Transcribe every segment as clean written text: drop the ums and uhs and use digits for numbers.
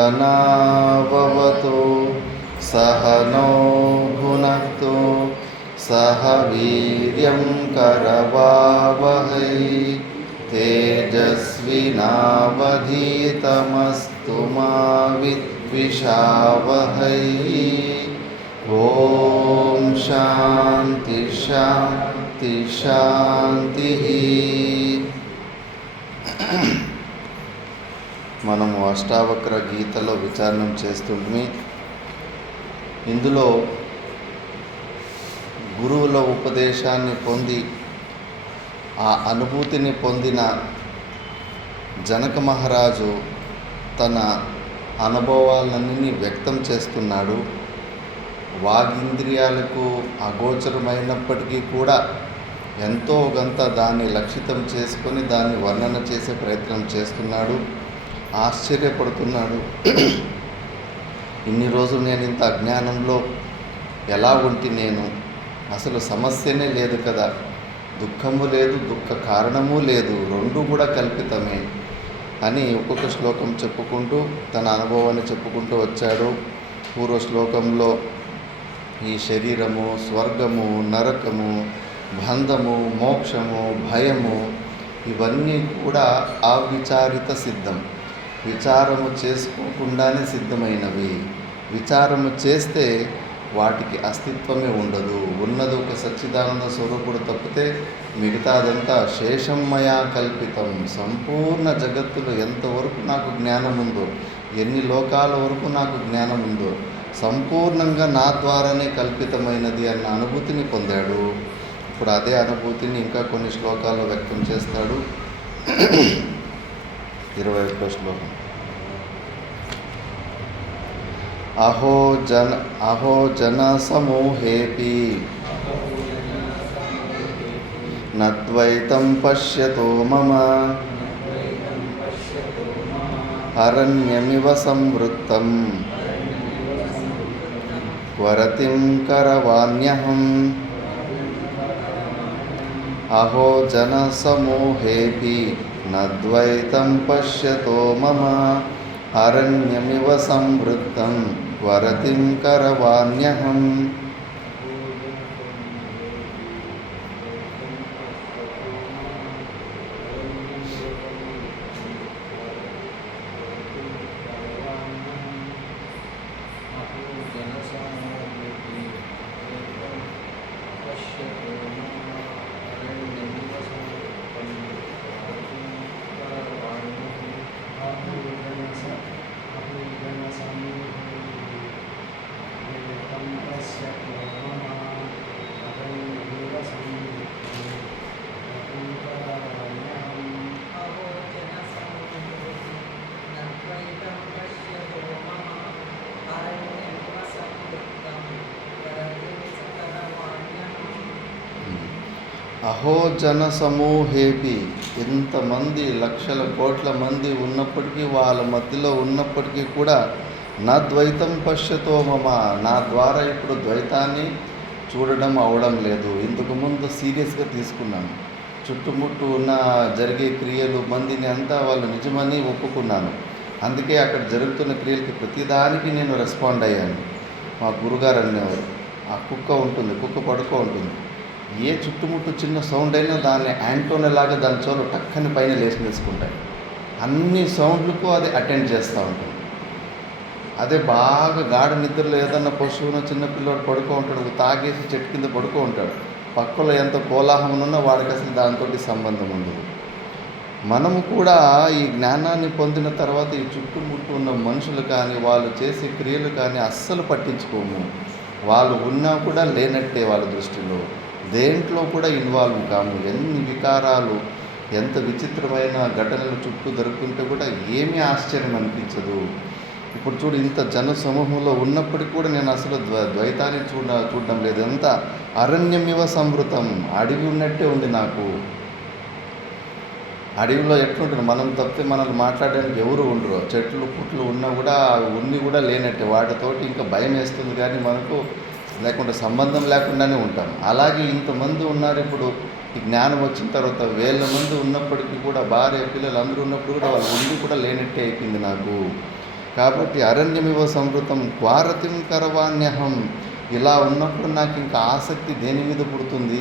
सहनाववतु सहनो भुनक्तु सह वीर्यं करवावहै तेजस्विनावधीतमस्तु मा विद्विषावहै। ఓం శాంతి శాంతి శాంతి. మనము అష్టావక్ర గీతలో విచారణ చేస్తుంటే ఇందులో గురువుల ఉపదేశాన్ని పొంది ఆ అనుభూతిని పొందిన జనక మహారాజు తన అనుభవాలన్నీ వ్యక్తం చేస్తున్నాడు. వాగింద్రియాలకు అగోచరమైనప్పటికీ కూడా ఎంతో కొంత దాన్ని లక్షితం చేసుకొని దాన్ని వర్ణన చేసే ప్రయత్నం చేస్తున్నాడు. ఆశ్చర్యపడుతున్నాడు. ఇన్ని రోజులు నేను ఇంత అజ్ఞానంలో ఎలా ఉంటి, నేను అసలు సమస్యనే లేదు కదా, దుఃఖము లేదు, దుఃఖ కారణము లేదు, రెండు కూడా కల్పితమే అని ఒక్కొక్క శ్లోకం చెప్పుకుంటూ తన అనుభవాన్ని చెప్పుకుంటూ వచ్చాడు. పూర్వ శ్లోకంలో ఈ శరీరము, స్వర్గము, నరకము, బంధము, మోక్షము, భయము ఇవన్నీ కూడా అవిచారిత సిద్ధం, విచారము చేసుకోకుండానే సిద్ధమైనవి. విచారము చేస్తే వాటికి అస్తిత్వమే ఉండదు. ఉన్నది ఒక సచ్చిదానంద స్వరూపుడు తప్పితే మిగతాదంతా శేషమయా కల్పితం. సంపూర్ణ జగత్తులో ఎంతవరకు నాకు జ్ఞానం ఉందో, ఎన్ని లోకాల వరకు నాకు జ్ఞానం ఉందో సంపూర్ణంగా నా ద్వారానే కల్పితమైనది అన్న అనుభూతిని పొందాడు. ఇప్పుడు అదే అనుభూతిని ఇంకా కొన్ని శ్లోకాల్లో వ్యక్తం చేస్తాడు. 21వ శ్లోకం. అహో జన సమూహేపి నద్వైతం పశ్యతో మమ అరణ్యమివ సంవృత్తం వరతిం కరవాణ్యహం. అహో జన సమూహేపి నద్వైతం పశ్యతో మమ అరణ్యమివ సంవృత్తం వరతిం కరవాణ్యహం. అహో జన సమూహేపి, ఇంతమంది లక్షల కోట్ల మంది ఉన్నప్పటికీ, వాళ్ళ మధ్యలో ఉన్నప్పటికీ కూడా నా ద్వైతం పశ్యతో మమ, నా ద్వారా ఇప్పుడు ద్వైతాన్ని చూడడం అవడం లేదు. ఇంతకు ముందు సీరియస్గా తీసుకున్నాను. చుట్టుముట్టు ఉన్న జరిగే క్రియలు మందిని అంతా వాళ్ళు నిజమని ఒప్పుకున్నాను. అందుకే అక్కడ జరుగుతున్న క్రియలకి ప్రతిదానికి నేను రెస్పాండ్ అయ్యాను. మా గురుగారు అనేవారు, ఆ కుక్క ఉంటుంది, కుక్క పడుకో ఉంటుంది, ఏ చుట్టుముట్టు చిన్న సౌండ్ అయినా దాన్ని యాంటోనలాగా దాని చోలు టక్కని పైన లేచి వేసుకుంటాయి. అన్ని సౌండ్లకు అది అటెండ్ చేస్తూ ఉంటుంది. అదే బాగా గాఢ నిద్రలో ఏదన్నా పశువునో చిన్నపిల్లవాడు పడుకో ఉంటాడు, తాగేసి చెట్టు కింద పడుకో ఉంటాడు, పక్కలో ఎంత కోలాహలం ఉన్నా వాడికి అసలు దాంతో సంబంధం ఉండదు. మనము కూడా ఈ జ్ఞానాన్ని పొందిన తర్వాత ఈ చుట్టుముట్టు ఉన్న మనుషులు కానీ వాళ్ళు చేసే క్రియలు కానీ అస్సలు పట్టించుకోము. వాళ్ళు ఉన్నా కూడా లేనట్టే వాళ్ళ దృష్టిలో, దేంట్లో కూడా ఇన్వాల్వ్ కాము. ఎన్ని వికారాలు, ఎంత విచిత్రమైన ఘటనలు చుట్టూ జరుగుతుంటే కూడా ఏమీ ఆశ్చర్యం అనిపించదు. ఇప్పుడు చూడు, ఇంత జన సమూహంలో ఉన్నప్పటికీ కూడా నేను అసలు ద్వైతాన్ని చూడడం లేదు. ఎంత అరణ్యమివ సంవృతం, అడవి ఉన్నట్టే ఉంది నాకు. అడవిలో ఎట్లుంటుంది, మనం తప్పితే మనల్ని మాట్లాడడానికి ఎవరు ఉండరు. చెట్లు పుట్లు ఉన్నా కూడా ఉన్ని కూడా లేనట్టే, వాటితోటి ఇంకా భయం వేస్తుంది కానీ మనకు లేకుండా సంబంధం లేకుండానే ఉంటాం. అలాగే ఇంతమంది ఉన్నారు. ఇప్పుడు ఈ జ్ఞానం వచ్చిన తర్వాత 1000 మంది ఉన్నప్పటికీ కూడా భార్య పిల్లలు అందరూ ఉన్నప్పుడు కూడా వాళ్ళు ఉండి కూడా లేనట్టే అయిపోయింది నాకు. కాబట్టి అరణ్యమివ సంవృతం క్వారతిం కరవాణ్యహం. ఇలా ఉన్నప్పుడు నాకు ఇంకా ఆసక్తి దేని మీద పుడుతుంది?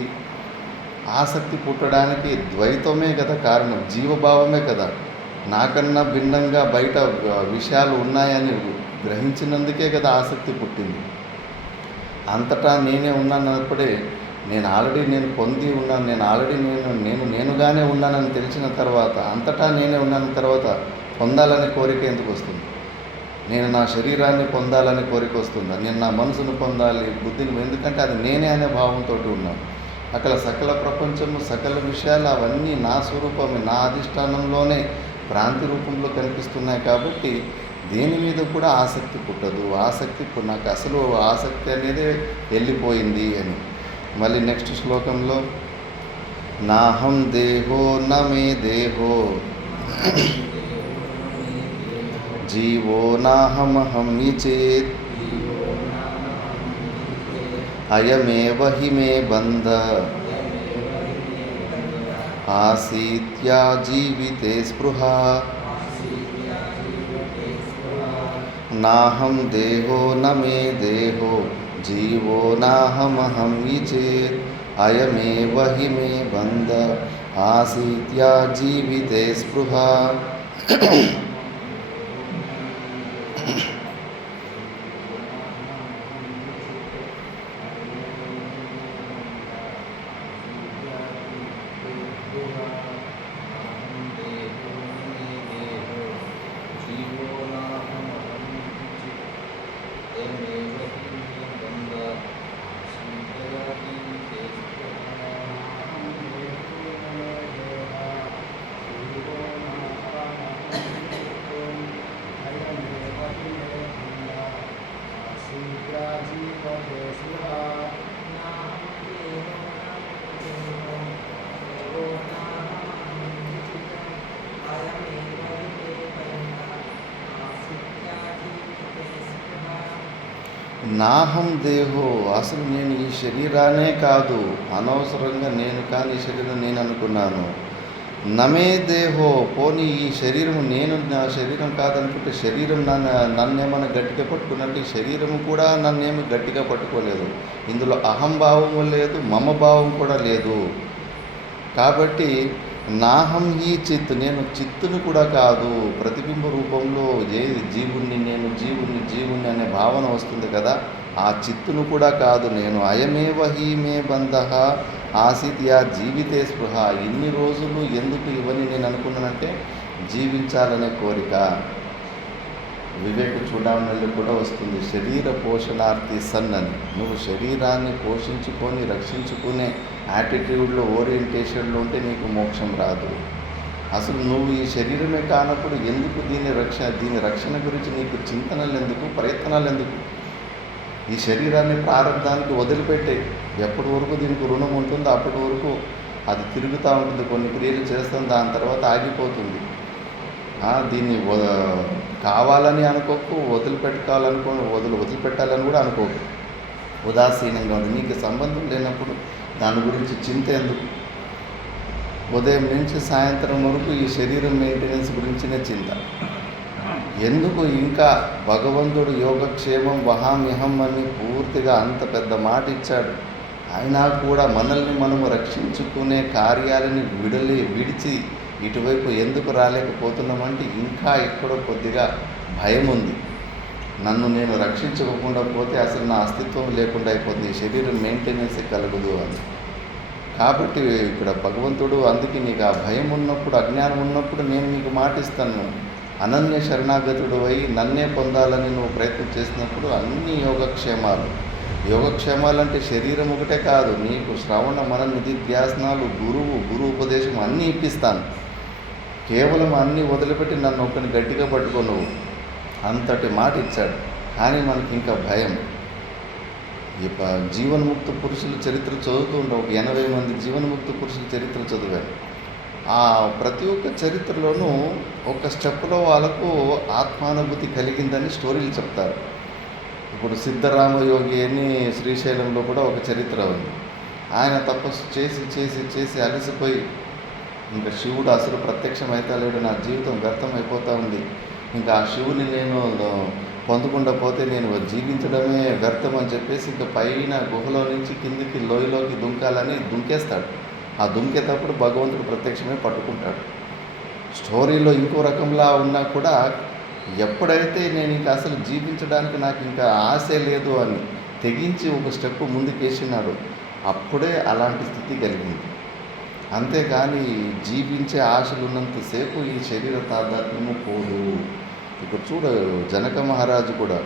ఆసక్తి పుట్టడానికి ద్వైతమే కదా కారణం, జీవభావమే కదా. నాకన్నా భిన్నంగా బయట విషయాలు ఉన్నాయని గ్రహించినందుకే కదా ఆసక్తి పుట్టింది. అంతటా నేనే ఉన్నానప్పుడే నేను పొంది ఉన్నాను, నేను ఆల్రెడీ నేనుగానే ఉన్నానని తెలిసిన తర్వాత, అంతటా నేనే ఉన్నాన తర్వాత పొందాలనే కోరిక ఎందుకు వస్తుంది? నేను నా శరీరాన్ని పొందాలని కోరిక వస్తుందా? నేను నా మనసును పొందాలి, బుద్ధిని, ఎందుకంటే అది నేనే అనే భావంతో ఉన్నాను. అక్కడ సకల ప్రపంచము, సకల విషయాలు అవన్నీ నా స్వరూపమే, నా అధిష్టానంలోనే భ్రాంతి రూపంలో కనిపిస్తున్నాయి. కాబట్టి దేని మీద కూడా ఆసక్తి పుట్టదు. నాకు అసలు ఆసక్తి అనేది వెళ్ళిపోయింది అని. మళ్ళీ నెక్స్ట్ శ్లోకంలో నాహం దేహో నమే దేహో జీవో నాహమహం చేత్ అయమేవ హి మే బంధ ఆసీత్యా జీవితే స్పృహ. నాహం దేహో నమే దేహో జీవో నాహమహం చేత్ అయమేవ హి మే బంధ ఆసీత్యా జీవితే స్పృహ. నాహం దేహో, అసలు నేను ఈ శరీరానే కాదు, అనవసరంగా నేను కాని ఈ శరీరం నేను అనుకున్నాను. నమే దేహో, పోనీ ఈ శరీరం నేను నా శరీరం కాదనుకుంటే శరీరం నన్నేమైనా గట్టిగా పట్టుకున్నట్టు ఈ శరీరం కూడా నన్నేమి గట్టిగా పట్టుకోలేదు. ఇందులో అహంభావము లేదు, మమభావం కూడా లేదు. కాబట్టి నాహం ఈ చిత్, నేను చిత్తును కూడా కాదు. ప్రతిబింబ రూపంలో జీవుణ్ణి, నేను జీవుణ్ణి అనే భావన వస్తుంది కదా, ఆ చిత్తును కూడా కాదు నేను. అయమేవ హి మే బంధ ఆసీత్ యా జీవితే స్పృహ. ఇన్ని రోజులు ఎందుకు ఇవన్నీ నేను అనుకున్నానంటే జీవించాలనే కోరిక. వివేక చూడమని కూడా వస్తుంది, శరీర పోషణార్థి సన్ అని. నువ్వు శరీరాన్ని పోషించుకొని రక్షించుకునే యాటిట్యూడ్లో, ఓరియంటేషన్లో ఉంటే నీకు మోక్షం రాదు. అసలు నువ్వు ఈ శరీరమే కానప్పుడు ఎందుకు దీని రక్షణ గురించి నీకు చింతనలు ఎందుకు, ప్రయత్నాలు ఎందుకు? ఈ శరీరాన్ని ప్రారంభానికి వదిలిపెట్టే. ఎప్పటి వరకు దీనికి రుణం ఉంటుందో అప్పటి వరకు అది తిరుగుతూ ఉంటుంది, కొన్ని క్రియలు చేస్తుంది, దాని తర్వాత ఆగిపోతుంది. దీన్ని కావాలని అనుకోకు, వదిలిపెట్టాలని కూడా అనుకోకు. ఉదాసీనంగా ఉంది. నీకు సంబంధం లేనప్పుడు దాని గురించి చింత ఎందుకు? ఉదయం నుంచి సాయంత్రం వరకు ఈ శరీరం మెయింటెనెన్స్ గురించినే చింత ఎందుకు? ఇంకా భగవంతుడు యోగక్షేమం వహామ్యహం అని పూర్తిగా అంత పెద్ద మాట ఇచ్చాడు. అయినా కూడా మనల్ని మనము రక్షించుకునే కార్యాలని విడిచి ఇటువైపు ఎందుకు రాలేకపోతున్నామంటే ఇంకా ఎక్కడో కొద్దిగా భయం ఉంది. నన్ను నేను రక్షించుకోకుండా పోతే అసలు నా అస్తిత్వం లేకుండా అయిపోతుంది, ఈ శరీరం మెయింటెనెన్స్ కలగదు అని. కాబట్టి ఇక్కడ భగవంతుడు అందుకే నీకు ఆ భయం ఉన్నప్పుడు, అజ్ఞానం ఉన్నప్పుడు నేను నీకు మాటిస్తాను, అనన్య శరణాగతుడు అయి నన్నే పొందాలని నువ్వు ప్రయత్నం చేసినప్పుడు అన్ని యోగక్షేమాలు అంటే శరీరం ఒకటే కాదు, నీకు శ్రవణ మన నిధిధ్యాసనాలు, గురు ఉపదేశం అన్నీ ఇప్పిస్తాను. కేవలం అన్నీ వదిలిపెట్టి నన్ను ఒకరిని గట్టిగా పట్టుకో నువ్వు, అంతటి మాట ఇచ్చాడు. కానీ మనకి ఇంకా భయం. ఈ జీవన్ముక్త పురుషుల చరిత్ర చదువుతూ ఉంటాం, ఒక 80 మంది జీవన్ముక్త పురుషుల చరిత్ర చదివాను. ఆ ప్రతి ఒక్క చరిత్రలోనూ ఒక స్టెప్లో వాళ్ళకు ఆత్మానుభూతి కలిగిందని స్టోరీలు చెప్తారు. ఇప్పుడు సిద్ధరామయోగి అని శ్రీశైలంలో కూడా ఒక చరిత్ర ఉంది. ఆయన తపస్సు చేసి అలసిపోయి ఇంకా శివుడు అసలు ప్రత్యక్షమైతే లేడు, నా జీవితం వ్యర్థం అయిపోతూ ఉంది, ఇంకా ఆ శివుని నేను పొందకుండా పోతే నేను జీవించడమే వ్యర్థం అని చెప్పేసి ఇంకా పైన గుహలో నుంచి కిందికి లోయలోకి దుంకాలని దుంకేస్తాడు. ఆ దుంకేటప్పుడు భగవంతుడు ప్రత్యక్షమే పట్టుకుంటాడు. స్టోరీలో ఇంకో రకంలా ఉన్నా కూడా ఎప్పుడైతే నేను ఇంకా అసలు జీవించడానికి నాకు ఇంకా ఆశే లేదు అని తెగించి ఒక స్టెప్ ముందుకేసినాడు, అప్పుడే అలాంటి స్థితి కలిగింది. అంతేకాని జీవించే ఆశలు ఉన్నంతసేపు ఈ శరీర తాదాత్మ్యము పోదు. ఇక్కడ చూడ జనక మహారాజు కూడా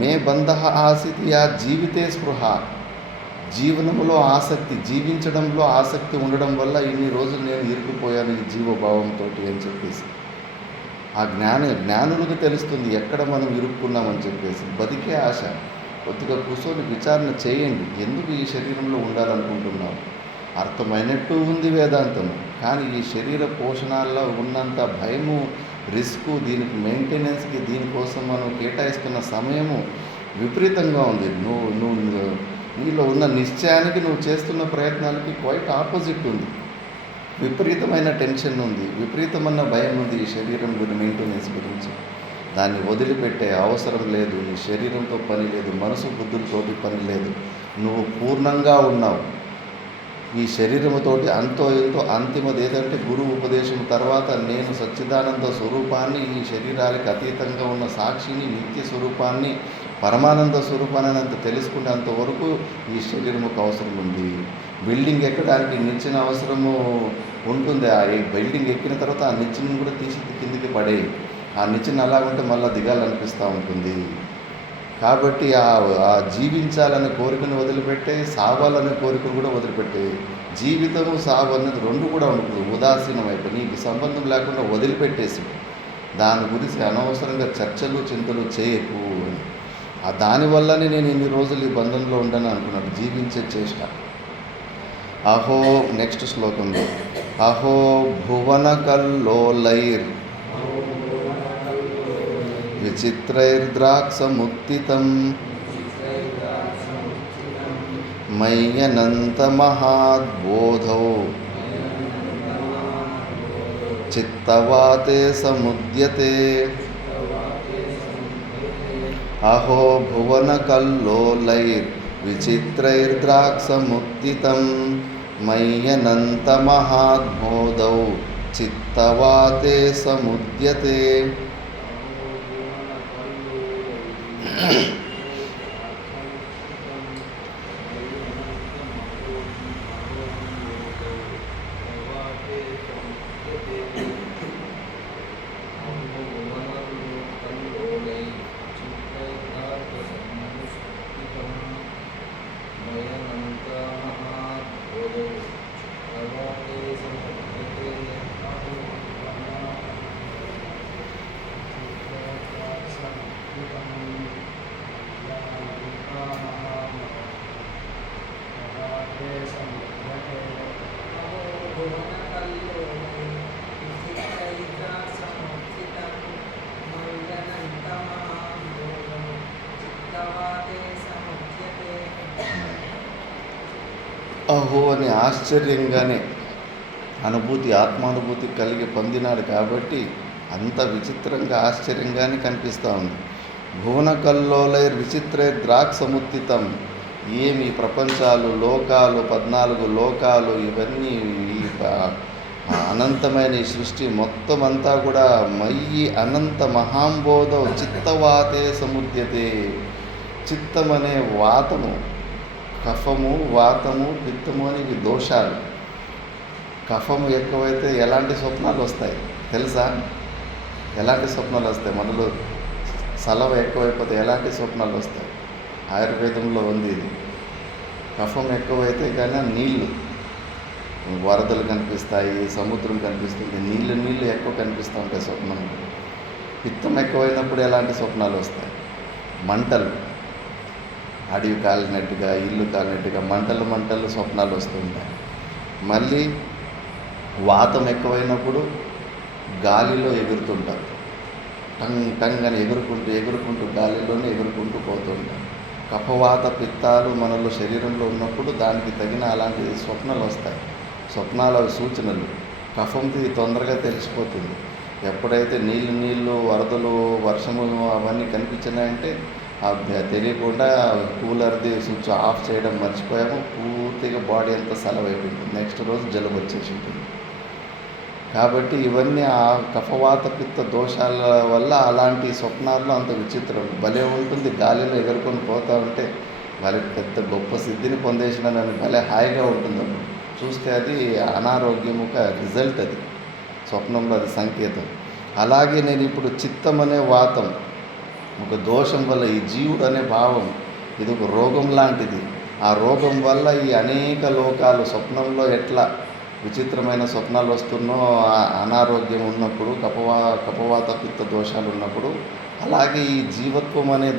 మే బంధ ఆసితి యా జీవితే స్పృహ, జీవనంలో ఆసక్తి, జీవించడంలో ఆసక్తి ఉండడం వల్ల ఇన్ని రోజులు నేను ఇరుక్కుపోయాను ఈ జీవభావంతో అని చెప్పేసి. ఆ జ్ఞానులకు తెలుస్తుంది ఎక్కడ మనం ఇరుక్కున్నామని చెప్పేసి. బతికే ఆశ. కొద్దిగా కూర్చొని విచారణ చేయండి, ఎందుకు ఈ శరీరంలో ఉండాలనుకుంటున్నాం. అర్థమైనట్టు ఉంది వేదాంతము, కానీ ఈ శరీర పోషణాల్లో ఉన్నంత భయము, రిస్కు, దీనికి మెయింటెనెన్స్కి, దీనికోసం మనం కేటాయిస్తున్న సమయము విపరీతంగా ఉంది. నీలో ఉన్న నిశ్చయానికి, నువ్వు చేస్తున్న ప్రయత్నాలకి క్వైట్ ఆపోజిట్ ఉంది. విపరీతమైన టెన్షన్ ఉంది, విపరీతమైన భయం ఉంది ఈ శరీరం మెయింటెనెన్స్ గురించి. దాన్ని వదిలిపెట్టే అవసరం లేదు. ఈ శరీరంతో పని లేదు, మనసు బుద్ధులతోటి పని లేదు. నువ్వు పూర్ణంగా ఉన్నావు. ఈ శరీరముతోటి అంతో ఎంతో అంతిమది ఏదంటే గురువు ఉపదేశం తర్వాత నేను సచ్చిదానంద స్వరూపాన్ని, ఈ శరీరాలకు అతీతంగా ఉన్న సాక్షిని, నిత్య స్వరూపాన్ని, పరమానంద స్వరూపాన్ని అంత తెలుసుకుంటే అంతవరకు ఈ శరీరముకు అవసరం ఉంది. బిల్డింగ్ ఎక్కడానికి నిచ్చెన అవసరము ఉంటుంది. ఆ బిల్డింగ్ ఎక్కిన తర్వాత ఆ నిచ్చెనను కూడా తీసి కిందికి పడేయి. ఆ నిచ్చెన అలా ఉంటే మళ్ళీ దిగాలనిపిస్తూ ఉంటుంది. కాబట్టి ఆ జీవించాలనే కోరికను వదిలిపెట్టే, సావాలనే కోరికను కూడా వదిలిపెట్టే. జీవితము సావు అన్నది రెండు కూడా ఉంటుంది. ఉదాసీనం అయిపోయి నీకు సంబంధం లేకుండా వదిలిపెట్టేసి దాని గురించి అనవసరంగా చర్చలు, చింతలు చేయకు. దానివల్లనే నేను ఇన్ని రోజులు ఈ బంధంలో ఉండను అనుకున్నాను. జీవించే చేష్ట. అహో నెక్స్ట్ శ్లోకంలో అహో భువన కల్లోలైర్ విచిత్రైర్ద్రాక్షముత్థితం మయ్యనంత మహాద్బోధౌ చిత్తవాతే సముద్యతే. అహో భువన కల్లోలైర్ విచిత్రైర్ద్రాక్షముత్థితం మయ్యనంత మహాద్బోధౌ చిత్తవాతే సముద్యతే. అహో అని ఆశ్చర్యంగానే అనుభూతి, ఆత్మానుభూతి కలిగి పొందినాడు కాబట్టి అంత విచిత్రంగా ఆశ్చర్యంగానే కనిపిస్తూ ఉంది. భువన కల్లోలైర్ విచిత్రైర్ ద్రాక్షముత్థితం. ఏమి ప్రపంచాలు, లోకాలు, 14 లోకాలు, ఇవన్నీ ఈ అనంతమైన ఈ సృష్టి మొత్తం అంతా కూడా మయ్యి అనంత మహాంబోధ చిత్తవాతే సముద్యతే. చిత్తమనే వాతము, కఫము, వాతము, పిత్తము అని ఇవి దోషాలు. కఫము ఎక్కువైతే ఎలాంటి స్వప్నాలు వస్తాయి తెలుసా? ఎలాంటి స్వప్నాలు వస్తాయి? మనలో సలవ ఎక్కువైపోతే ఎలాంటి స్వప్నాలు వస్తాయి? ఆయుర్వేదంలో ఉంది ఇది. కఫం ఎక్కువైతే కానీ నీళ్ళు, వరదలు కనిపిస్తాయి, సముద్రం కనిపిస్తుంది, నీళ్ళు ఎక్కువ కనిపిస్తూ ఉంటాయి స్వప్నం. పిత్తం ఎక్కువైనప్పుడు ఎలాంటి స్వప్నాలు వస్తాయి? మంటలు, అడవి కాలినట్టుగా, ఇల్లు కాలినట్టుగా మంటలు స్వప్నాలు వస్తూ ఉంటాయి. మళ్ళీ వాతం ఎక్కువైనప్పుడు గాలిలో ఎగురుతుంటారు. టంగ్ అని ఎగురుకుంటూ గాలిలోనే ఎగురుకుంటూ పోతుంటారు. కఫవాత పిత్తాలు మనలో శరీరంలో ఉన్నప్పుడు దానికి తగిన అలాంటి స్వప్నాలు వస్తాయి. స్వప్నాల సూచనలు. కఫంకి తొందరగా తెలిసిపోతుంది. ఎప్పుడైతే నీళ్ళు వరదలు వర్షము అవన్నీ కనిపించినాయంటే తెలియకుండా కూలర్ది స్విచ్ ఆఫ్ చేయడం మర్చిపోయాము. పూర్తిగా బాడీ అంతా సెలవైపోయింది. నెక్స్ట్ రోజు జలుబు వచ్చేసి ఉంటుంది. కాబట్టి ఇవన్నీ ఆ కఫవాత పిత్త దోషాల వల్ల అలాంటి స్వప్నాల్లో అంత విచిత్రం భలే ఉంటుంది. గాలిలో ఎగురుకొని పోతూ ఉంటే వాళ్ళకి పెద్ద గొప్ప సిద్ధిని పొందేసినానని భలే హాయిగా ఉంటుంది. అప్పుడు చూస్తే అది అనారోగ్యం ఒక రిజల్ట్, అది స్వప్నంలో అది సంకేతం. అలాగే నేను ఇప్పుడు చిత్తం అనే వాతం ఒక దోషం వల్ల ఈ జీవుడు అనే భావం ఇది ఒక రోగం లాంటిది. ఆ రోగం వల్ల ఈ అనేక లోకాలు స్వప్నంలో ఎట్లా విచిత్రమైన స్వప్నాలు వస్తున్నో, అనారోగ్యం ఉన్నప్పుడు, కపవాత పిత్త దోషాలు ఉన్నప్పుడు, అలాగే ఈ జీవత్వం అనే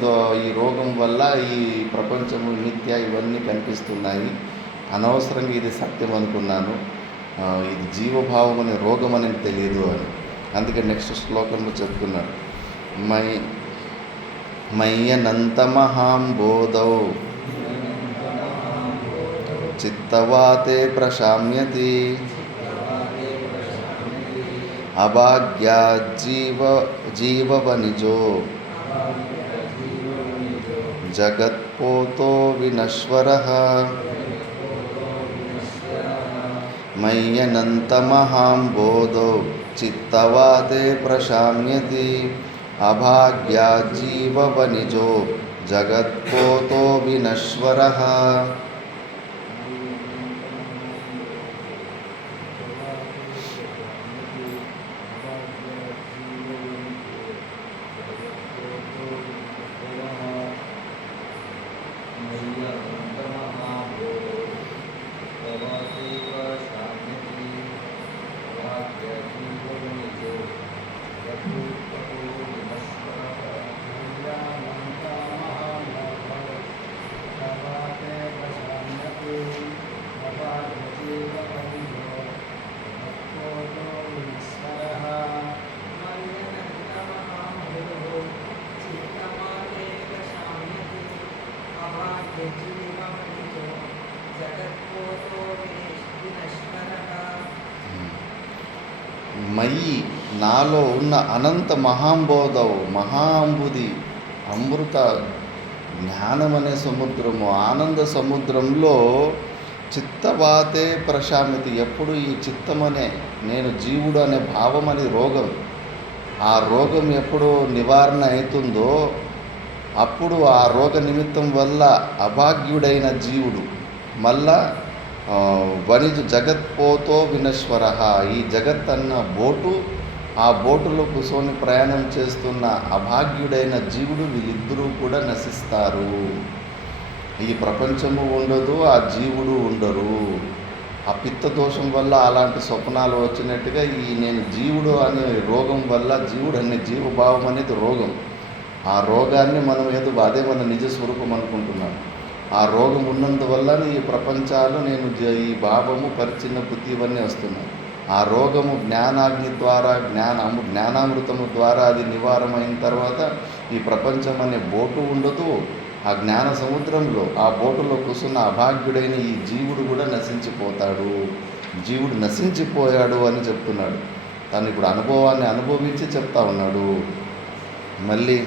ఈ రోగం వల్ల ఈ ప్రపంచము నిత్య ఇవన్నీ కనిపిస్తున్నాయి. అనవసరంగా ఇది సత్యం అనుకున్నాను, ఇది జీవభావం అనే రోగం అని తెలియదు అని. అందుకే నెక్స్ట్ శ్లోకంలో చెప్తున్నాడు, మయ్యనంతమహాంబోధౌ చిత్తవాతే ప్రశామ్యతి అభాగ్యా జీవవనిజో జగత్పోతో వినశ్వరః. మయ్యనంతమహాంబోధౌ చిత్తవాతే ప్రశామ్యతి అభాగ్యా జీవవనిజో జగత్పోతో వినశ్వరః. మయి నాలో ఉన్న అనంత మహాంబోధవు మహాంబుది అమృత జ్ఞానం అనే సముద్రము, ఆనంద సముద్రంలో చిత్తవాతే ప్రశాంతి. ఎప్పుడు ఈ చిత్తమనే నేను జీవుడు అనే భావం అనే రోగం, ఆ రోగం ఎప్పుడు నివారణ అవుతుందో అప్పుడు ఆ రోగ నిమిత్తం వల్ల అభాగ్యుడైన జీవుడు మళ్ళా వణిజు జగత్పోతో వినశ్వర. ఈ జగత్ అన్న బోటు, ఆ బోటులో కూర్చొని ప్రయాణం చేస్తున్న అభాగ్యుడైన జీవుడు, వీళ్ళిద్దరూ కూడా నశిస్తారు. ఈ ప్రపంచము ఉండదు, ఆ జీవుడు ఉండరు. ఆ పిత్త దోషం వల్ల అలాంటి స్వప్నాలు వచ్చినట్టుగా ఈ నేను జీవుడు అనే రోగం వల్ల, జీవుడు అనే జీవభావం అనేది రోగం. ఆ రోగాన్ని మనం ఏదో అదే మన నిజ స్వరూపం అనుకుంటున్నాం. ఆ రోగం ఉన్నందువల్ల ఈ ప్రపంచాలు నేను ఈ భావము పరిచిన్న బుద్ధి ఇవన్నీ వస్తున్నాయి. ఆ రోగము జ్ఞానాగ్ని ద్వారా జ్ఞానామృతము ద్వారా అది నివారమైన తర్వాత ఈ ప్రపంచం అనే బోటు ఉండదు. ఆ జ్ఞాన సముద్రంలో ఆ బోటులో కూర్చున్న అభాగ్యుడైన ఈ జీవుడు కూడా నశించిపోతాడు. జీవుడు నశించిపోయాడు అని చెప్తున్నాడు. తను ఇప్పుడు అనుభవాన్ని అనుభవించి చెప్తా ఉన్నాడు. మళ్ళీ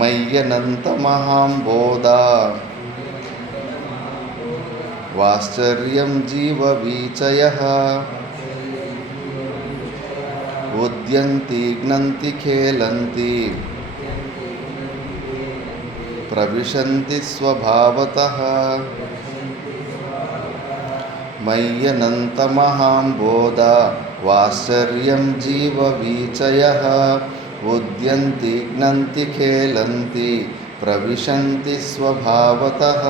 మయ్యనంత మహాంబోధ వాశ్చర్యం జీవవీచయః ఉద్యంతి జ్ఞంతి ఖేలంతి ప్రవిశంతి స్వభావతః. మయ్యనంత మహాంబోధ వాశ్చర్యం జీవవీచయః ఉద్యంతి జ్ఞంతి ఖేలంతి ప్రవిశంతి స్వభావతః.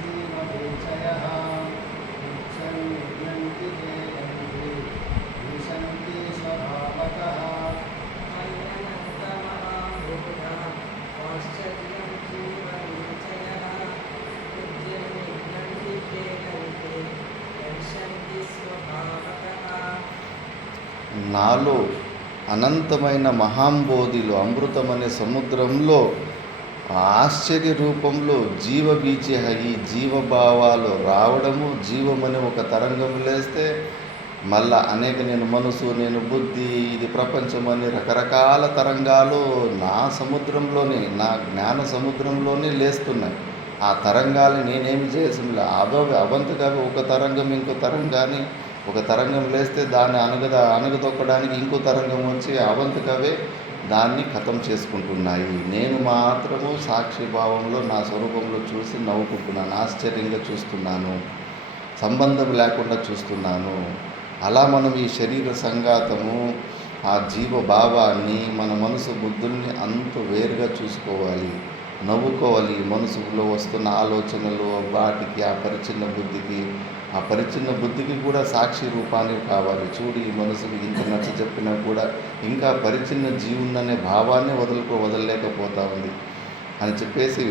జీవవిచయః నాలో అనంతమైన మహాంబోధిలో అమృతమనే సముద్రంలో ఆశ్చర్య రూపంలో జీవబీజ ఈ జీవభావాలు రావడము, జీవమనే ఒక తరంగం లేస్తే మళ్ళా అనేక నేను మనసు, నేను బుద్ధి, ఇది ప్రపంచం అని రకరకాల తరంగాలు నా సముద్రంలోనే, నా జ్ఞాన సముద్రంలోనే లేస్తున్నాయి. ఆ తరంగాలు నేనేమి చేసింది అవంతగా ఒక తరంగం ఇంకో తరంగాన్ని, ఒక తరంగం లేస్తే దాన్ని అణగదొక్కడానికి ఇంకో తరంగం వచ్చి అవంతకవే దాన్ని ఖతం చేసుకుంటున్నాయి. నేను మాత్రము సాక్షిభావంలో నా స్వరూపంలో చూసి నవ్వుకుంటున్నాను, ఆశ్చర్యంగా చూస్తున్నాను, సంబంధం లేకుండా చూస్తున్నాను. అలా మనం ఈ శరీర సంఘాతము, ఆ జీవభావాన్ని, మన మనసు బుద్ధుల్ని అంత వేరుగా చూసుకోవాలి, నవ్వుకోవాలి. మనసులో వస్తున్న ఆలోచనలు వాటికి, ఆ పరిచిన్న బుద్ధికి కూడా సాక్షి రూపాన్ని కావాలి. చూడు, ఈ మనసుకు ఇంత నచ్చ చెప్పినా కూడా ఇంకా పరిచిన్న జీవుననే భావాన్ని వదలలేకపోతా ఉంది అని చెప్పేసి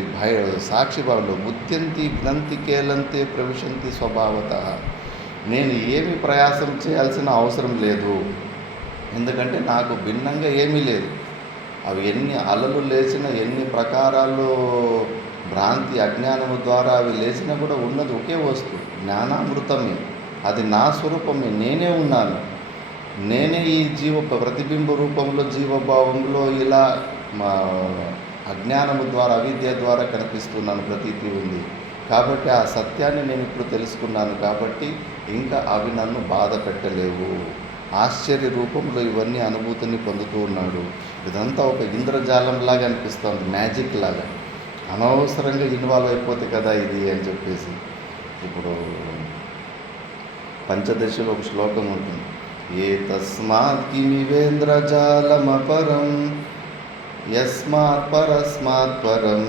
సాక్షి భావంలో బుద్ధ్యంతి గ్రంథి కేలంతే ప్రవిశంతి స్వభావత. నేను ఏమి ప్రయాసం చేయాల్సిన అవసరం లేదు, ఎందుకంటే నాకు భిన్నంగా ఏమీ లేదు. అవి ఎన్ని అలలు లేచినా, ఎన్ని ప్రకారాలు భ్రాంతి అజ్ఞానము ద్వారా అవి లేచినా కూడా ఉన్నది ఒకే వస్తువు, జ్ఞానామృతమే. అది నా స్వరూపమే, నేనే ఉన్నాను. నేనే ఈ ప్రతిబింబ రూపంలో, జీవభావంలో ఇలా మా అజ్ఞానము ద్వారా, అవిద్య ద్వారా కనిపిస్తున్నాను, ప్రతీతి ఉంది. కాబట్టి ఆ సత్యాన్ని నేను ఇప్పుడు తెలుసుకున్నాను. కాబట్టి ఇంకా అవి నన్ను బాధ పెట్టలేవు. ఆశ్చర్య రూపంలో ఇవన్నీ అనుభూతిని పొందుతూ ఉన్నాడు. ఇదంతా ఒక ఇంద్రజాలంలాగా అనిపిస్తుంది, మ్యాజిక్ లాగా. అనవసరంగా ఇన్వాల్వ్ అయిపోతే కదా ఇది అని చెప్పేసి. ఇప్పుడు పంచదశలో ఒక శ్లోకం ఉంటుంది, ఏ తస్మాత్ కిమివేంద్రజాలమపరం యస్మాత్ పరస్మాత్ పరం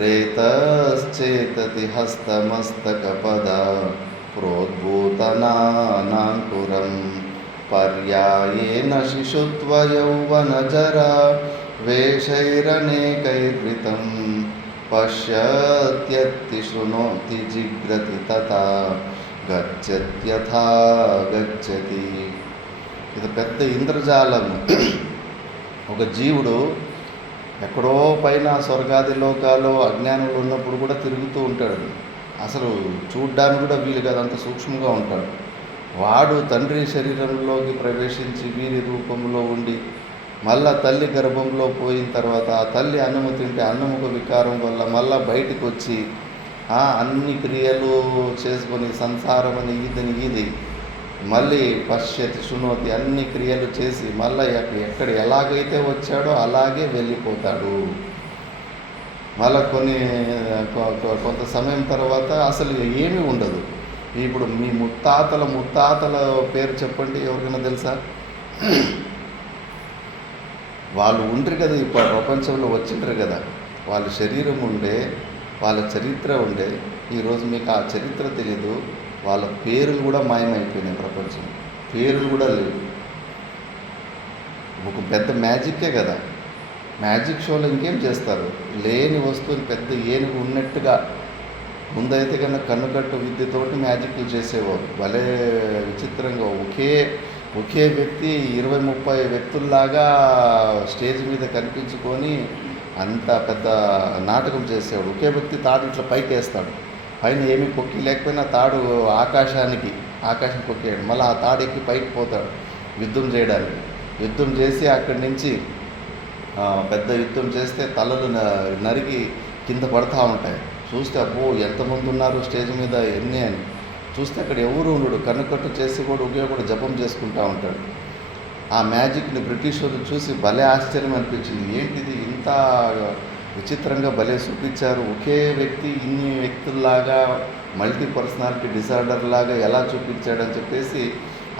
రేతశ్చేతతి హస్తమస్తకపద ప్రోద్భూతనానాంకురం పర్యాయేన శిశుత్వయౌవనజరా వేషైరనేకైర్వృతం పశ్యత్యత్తి శృణోతి జిగ్రతి తథా గచ్చత్యథా గచ్చతి. ఇది పెద్ద ఇంద్రజాలము. ఒక జీవుడు ఎక్కడో పైన స్వర్గాది లోకాలు అజ్ఞానంలో ఉన్నప్పుడు కూడా తిరుగుతూ ఉంటాడు. అసలు చూడ్డానికి కూడా వీలు కాదు, అంత సూక్ష్మంగా ఉంటాడు. వాడు తండ్రి శరీరంలోకి ప్రవేశించి వీరి రూపంలో ఉండి మళ్ళా తల్లి గర్భంలో పోయిన తర్వాత ఆ తల్లి అన్నము తింటే అన్నముక వికారం వల్ల మళ్ళా బయటికి వచ్చి అన్ని క్రియలు చేసుకొని సంసారం అని ఇది మళ్ళీ పశ్యతి శృణోతి అన్ని క్రియలు చేసి మళ్ళీ ఎక్కడ ఎలాగైతే వచ్చాడో అలాగే వెళ్ళిపోతాడు. మళ్ళీ కొంత సమయం తర్వాత అసలు ఏమీ ఉండదు. ఇప్పుడు మీ ముత్తాతల పేరు చెప్పండి, ఎవరికైనా తెలుసా? వాళ్ళు ఉండ్రు కదా, ఇప్పుడు ప్రపంచంలో వచ్చిండ్రు కదా, వాళ్ళ శరీరం ఉండే, వాళ్ళ చరిత్ర ఉండే. ఈరోజు మీకు ఆ చరిత్ర తెలీదు, వాళ్ళ పేర్లు కూడా మాయమైపోయినాయి. ప్రపంచం పేర్లు కూడా లేవు. ఒక పెద్ద మ్యాజిక్కే కదా. మ్యాజిక్ షోలో ఇంకేం చేస్తారు? లేని వస్తువుని పెద్ద ఏనుగు ఉన్నట్టుగా ముందైతే కన్నా కన్నుకట్టు విద్యతోటి మ్యాజిక్లు చేసేవారు. భలే విచిత్రంగా ఒకే వ్యక్తి 20-30 వ్యక్తుల్లాగా స్టేజ్ మీద కనిపించుకొని అంత పెద్ద నాటకం చేసేవాడు. ఒకే వ్యక్తి తాడు ఇట్లా పైకి వేస్తాడు, పైన ఏమీ కొక్కి లేకపోయినా తాడు ఆకాశం కొక్కేయడు. మళ్ళీ ఆ తాడు ఎక్కి పైకి పోతాడు యుద్ధం చేయడానికి. యుద్ధం చేసి అక్కడి నుంచి పెద్ద యుద్ధం చేస్తే తలలు నరికి కింద పడతా ఉంటాయి. చూస్తే అబ్బో ఎంతమంది ఉన్నారు స్టేజ్ మీద ఎన్ని అని చూస్తే అక్కడ ఎవరు ఉండడు. కన్నుకట్టు చేసి కూడా ఉపయోగపడి జపం చేసుకుంటూ ఉంటాడు. ఆ మ్యాజిక్ని బ్రిటిష్ వాళ్ళు చూసి భలే ఆశ్చర్యం అనిపించింది. ఏంటిది ఇంత విచిత్రంగా భలే చూపించారు, ఒకే వ్యక్తి ఇన్ని వ్యక్తుల్లాగా మల్టీ పర్సనాలిటీ డిసార్డర్ లాగా ఎలా చూపించాడని చెప్పేసి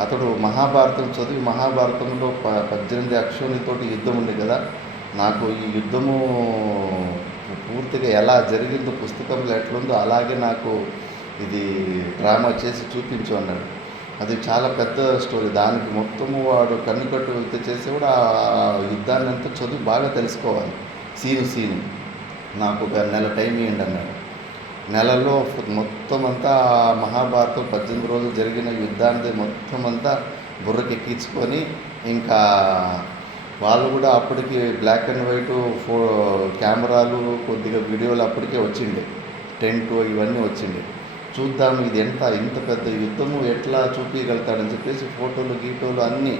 అతడు మహాభారతం చదివి, మహాభారతంలో 18 అక్షోనితోటి యుద్ధం ఉంది కదా, నాకు ఈ యుద్ధము పూర్తిగా ఎలా జరిగిందో పుస్తకంలో ఎట్లుందో అలాగే నాకు ఇది డ్రామా చేసి చూపించు అన్నాడు. అది చాలా పెద్ద స్టోరీ. దానికి మొత్తము వాడు కన్నుకట్టు వెళ్తే చేసి కూడా ఆ యుద్ధాన్ని అంతా చదువు బాగా తెలుసుకోవాలి, సీను. నాకు ఒక నెల టైం ఇవ్వండి అన్నాడు. నెలలో మొత్తం అంతా మహాభారతం 18 రోజులు జరిగిన యుద్ధాన్ని మొత్తం అంతా బుర్రకెక్కించుకొని ఇంకా వాళ్ళు కూడా అప్పటికి బ్లాక్ అండ్ వైట్ కెమెరాలు కొద్దిగా వీడియోలు అప్పటికే వచ్చిండే, టెంట్ ఇవన్నీ వచ్చిండే. చూద్దాం ఇది ఇంత పెద్ద యుద్ధము ఎట్లా చూపించగలుగుతాడని చెప్పేసి ఫోటోలు గీటోలు అన్నీ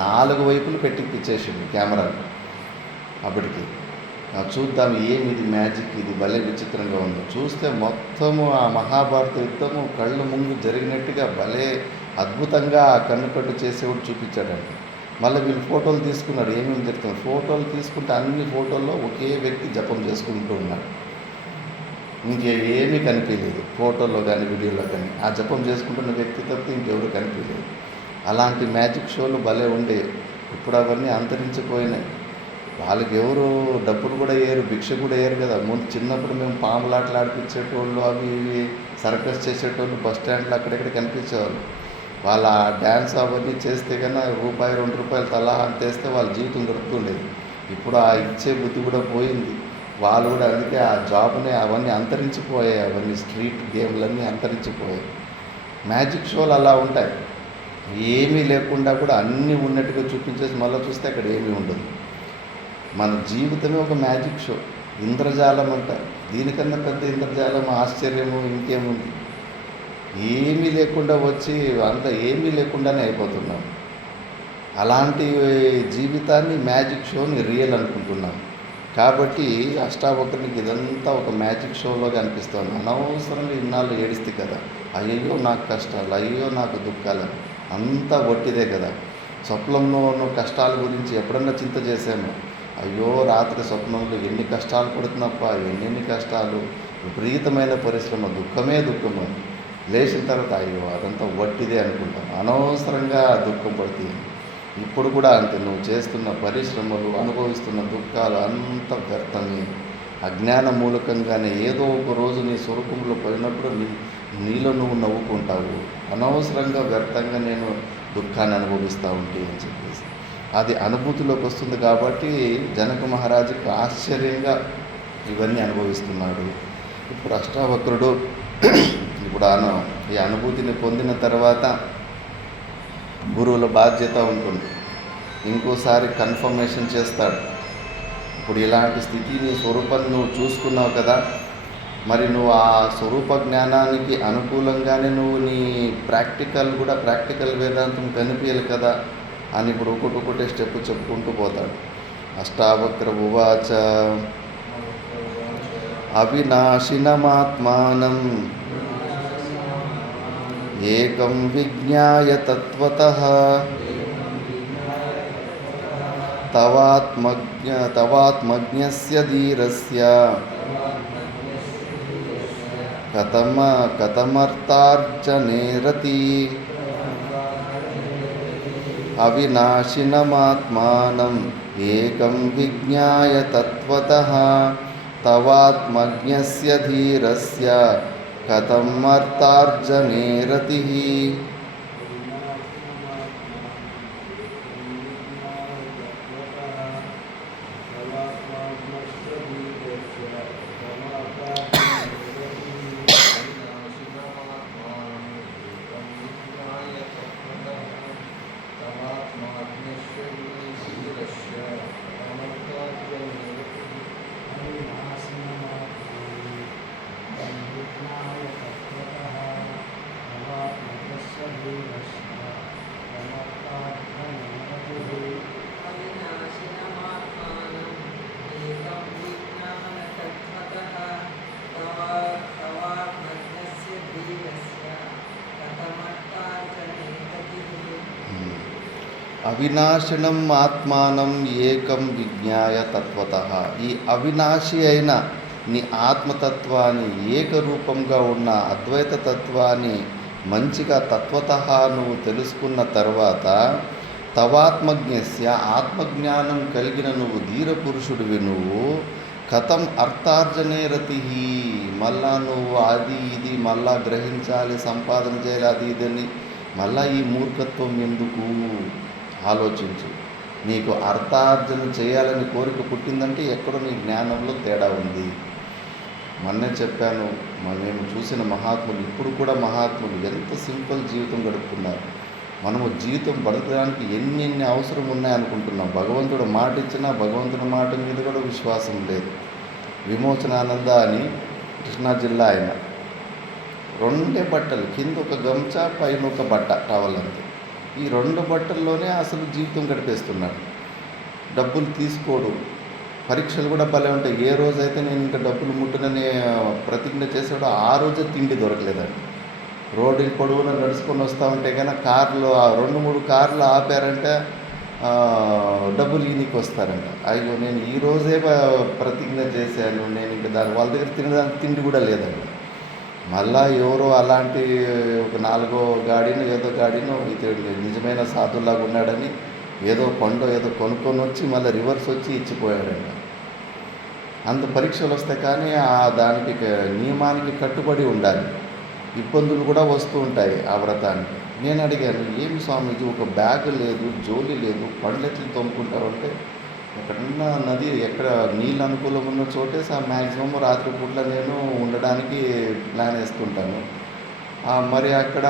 4 వైపులు పెట్టిచ్చేసిండు కెమెరాలు. అప్పటికి చూద్దాం ఏమిది మ్యాజిక్, ఇది భలే విచిత్రంగా ఉంది. చూస్తే మొత్తము ఆ మహాభారత యుద్ధము కళ్ళు ముందు జరిగినట్టుగా భలే అద్భుతంగా కన్నుకట్టు చేసేవాడు చూపించాడండి. మళ్ళీ వీళ్ళు ఫోటోలు తీసుకున్నారు, ఏమేమి జరుగుతుంది. ఫోటోలు తీసుకుంటే అన్ని ఫోటోల్లో ఒకే వ్యక్తి జపం చేసుకుంటూ ఉన్నాడు. ఇంకేమీ కనిపించలేదు ఫోటోలో కానీ వీడియోలో కానీ. ఆ జపం చేసుకుంటున్న వ్యక్తి తప్పితే ఇంకెవరు కనిపించలేదు. అలాంటి మ్యాజిక్ షోలు భలే ఉండే. ఇప్పుడు అవన్నీ అంతరించిపోయినాయి. వాళ్ళకి ఎవరు డబ్బులు కూడా వేయరు, భిక్ష కూడా వేయరు కదా. ముందు చిన్నప్పుడు మేము పాములాటలు ఆడిపించేటోళ్ళు, అవి ఇవి సర్కస్ చేసేటోళ్ళు బస్ స్టాండ్లో అక్కడెక్కడ కనిపించేవాళ్ళు. వాళ్ళ డ్యాన్స్ అవన్నీ చేస్తే కన్నా రూపాయి 2 రూపాయలు తలా అంతేస్తే వాళ్ళ జీవితం గడుపుతుండేది. ఇప్పుడు ఆ ఇచ్చే బుద్ధి కూడా పోయింది. వాళ్ళు కూడా అందుకే ఆ జాబ్ని అవన్నీ అంతరించిపోయాయి. అవన్నీ స్ట్రీట్ గేమ్లన్నీ అంతరించిపోయాయి. మ్యాజిక్ షోలు అలా ఉంటాయి, ఏమీ లేకుండా కూడా అన్నీ ఉన్నట్టుగా చూపించేసి మళ్ళీ చూస్తే అక్కడ ఏమీ ఉండదు. మన జీవితమే ఒక మ్యాజిక్ షో. ఇంద్రజాలం అంటారు, దీనికన్నా పెద్ద ఇంద్రజాలం ఆశ్చర్యము ఇంకేముంది. ఏమీ లేకుండా వచ్చి అంత ఏమీ లేకుండానే అయిపోతున్నాం. అలాంటి జీవితాన్ని మ్యాజిక్ షోని రియల్ అనుకుంటున్నాం. కాబట్టి అష్టావక్రునికి ఇదంతా ఒక మ్యాజిక్ షోలోగా అనిపిస్తుంది. అనవసరంగా ఇన్నాళ్ళు ఏడిస్తే కదా, అయ్యో నాకు కష్టాలు, అయ్యో నాకు దుఃఖాలు, అంతా ఒట్టిదే కదా. స్వప్నంలో కష్టాల గురించి ఎప్పుడన్నా చింత చేసాము. అయ్యో రాత్రి స్వప్నంలో ఎన్ని కష్టాలు పడుతున్నప్ప, ఎన్నెన్ని కష్టాలు, విపరీతమైన పరిశ్రమ, దుఃఖమే దుఃఖము. లేచిన తర్వాత అయ్యో అదంతా వట్టిదే అనుకుంటాం, అనవసరంగా దుఃఖం పడుతుంది. ఇప్పుడు కూడా అంతే, నువ్వు చేస్తున్న పరిశ్రమలు, అనుభవిస్తున్న దుఃఖాలు అంత వ్యర్థమే. అజ్ఞాన మూలకంగానే ఏదో ఒక రోజు నీ స్వరూపంలో పడినప్పుడు నీలో నువ్వు నవ్వుకుంటావు. అనవసరంగా వ్యర్థంగా నేను దుఃఖాన్ని అనుభవిస్తూ ఉంటే అని చెప్పేసి అది అనుభూతిలోకి వస్తుంది. కాబట్టి జనక మహారాజుకు ఆశ్చర్యంగా ఇవన్నీ అనుభవిస్తున్నాడు. ఇప్పుడు అష్టావక్రుడు ఇప్పుడు ఈ అనుభూతిని పొందిన తర్వాత గురువుల బాధ్యత ఉంటుంది. ఇంకోసారి కన్ఫర్మేషన్ చేస్తాడు. ఇప్పుడు ఇలాంటి స్థితి నీ స్వరూపాన్ని నువ్వు చూసుకున్నావు కదా, మరి నువ్వు ఆ స్వరూప జ్ఞానానికి అనుకూలంగానే నువ్వు నీ ప్రాక్టికల్ వేదాంతం కనిపించాలి కదా అని ఇప్పుడు ఒకటే స్టెప్ చెప్పుకుంటూ పోతాడు. అష్టావక్ర ఉవాచ అవినాశినమాత్మానం ఏకం విజ్ఞాయ తత్వతః తవాత్మజ్ఞస్య ధీరస్య కథమర్థార్జనే రతి. అవినాశినమాత్మానం ఏకం విజ్ఞాయ తత్వతః తవాత్మజ్ఞస్య ధీరస్య కథమర్థార్జనే రతిః. అవినాశనం ఆత్మానం ఏకం విజ్ఞాయ తత్వతః. ఈ అవినాశి అయిన నీ ఆత్మతత్వాన్ని, ఏకరూపంగా ఉన్న అద్వైత తత్వాన్ని మంచిగా తత్వతః నువ్వు తెలుసుకున్న తర్వాత తవాత్మజ్ఞస్య ఆత్మజ్ఞానం కలిగిన నువ్వు ధీరపురుషుడివి. నువ్వు కథం అర్థార్జనే రతి. మళ్ళా నువ్వు అది ఇది మళ్ళా గ్రహించాలి, సంపాదన చేయాలి, అది ఇదని మళ్ళా ఈ మూర్ఖత్వం ఎందుకు ఆలోచించు. నీకు అర్థార్జన చేయాలని కోరిక పుట్టిందంటే ఎక్కడో నీ జ్ఞానంలో తేడా ఉంది. మొన్నే చెప్పాను, మేము చూసిన మహాత్ములు, ఇప్పుడు కూడా మహాత్ములు ఎంత సింపుల్ జీవితం గడుపుతున్నారు. మనము జీవితం బతకడానికి ఎన్ని అవసరం ఉన్నాయనుకుంటున్నాం. భగవంతుడు మాట ఇచ్చినా భగవంతుడి మాట మీద కూడా విశ్వాసం లేదు. విమోచనానంద అని కృష్ణా జిల్లా ఆయన 2 బట్టలు, కింద ఒక గంచా పైన ఒక బట్ట కావాలంతే. ఈ 2 బట్టల్లోనే అసలు జీవితం గడిపేస్తున్నాడు. డబ్బులు తీసుకోడు. పరీక్షలు కూడా భలే ఉంటాయి. ఏ రోజైతే నేను ఇంకా డబ్బులు ముట్టనని ప్రతిజ్ఞ చేశాడో ఆ రోజే తిండి దొరకలేదండి. రోడ్డు పొడవునా నడుచుకొని వస్తూ ఉంటే కానీ కార్లు 2-3 కార్లు ఆపారంటే డబ్బులు ఈయనకి వస్తారంట. అయ్యో నేను ఈ రోజే ప్రతిజ్ఞ చేశాను, నేను ఇంకా వాళ్ళ దగ్గర తినడానికి తిండి కూడా లేదండి. మళ్ళా ఎవరో అలాంటి ఒక 4వ గాడినో ఏదో గాడినో ఇతడు నిజమైన సాధులాగా ఉన్నాడని ఏదో పండో ఏదో కొనుక్కొని వచ్చి మళ్ళీ రివర్స్ వచ్చి ఇచ్చిపోయాడంట. అంత పరీక్షలు వస్తాయి కానీ దానికి నియమానికి కట్టుబడి ఉండాలి. ఇబ్బందులు కూడా వస్తూ ఉంటాయి ఆ వ్రతానికి. నేను అడిగాను, ఏమి స్వామీజీ ఒక బ్యాగ్ లేదు, జోలి లేదు, పండ్లెట్లు తోముకుంటామంటే ఎక్కడన్నా నది ఎక్కడ నీళ్ళు అనుకూలం ఉన్న చోటే మ్యాక్సిమం రాత్రిపూట్ల నేను ఉండడానికి ప్లాన్ వేస్తుంటాను. మరి అక్కడ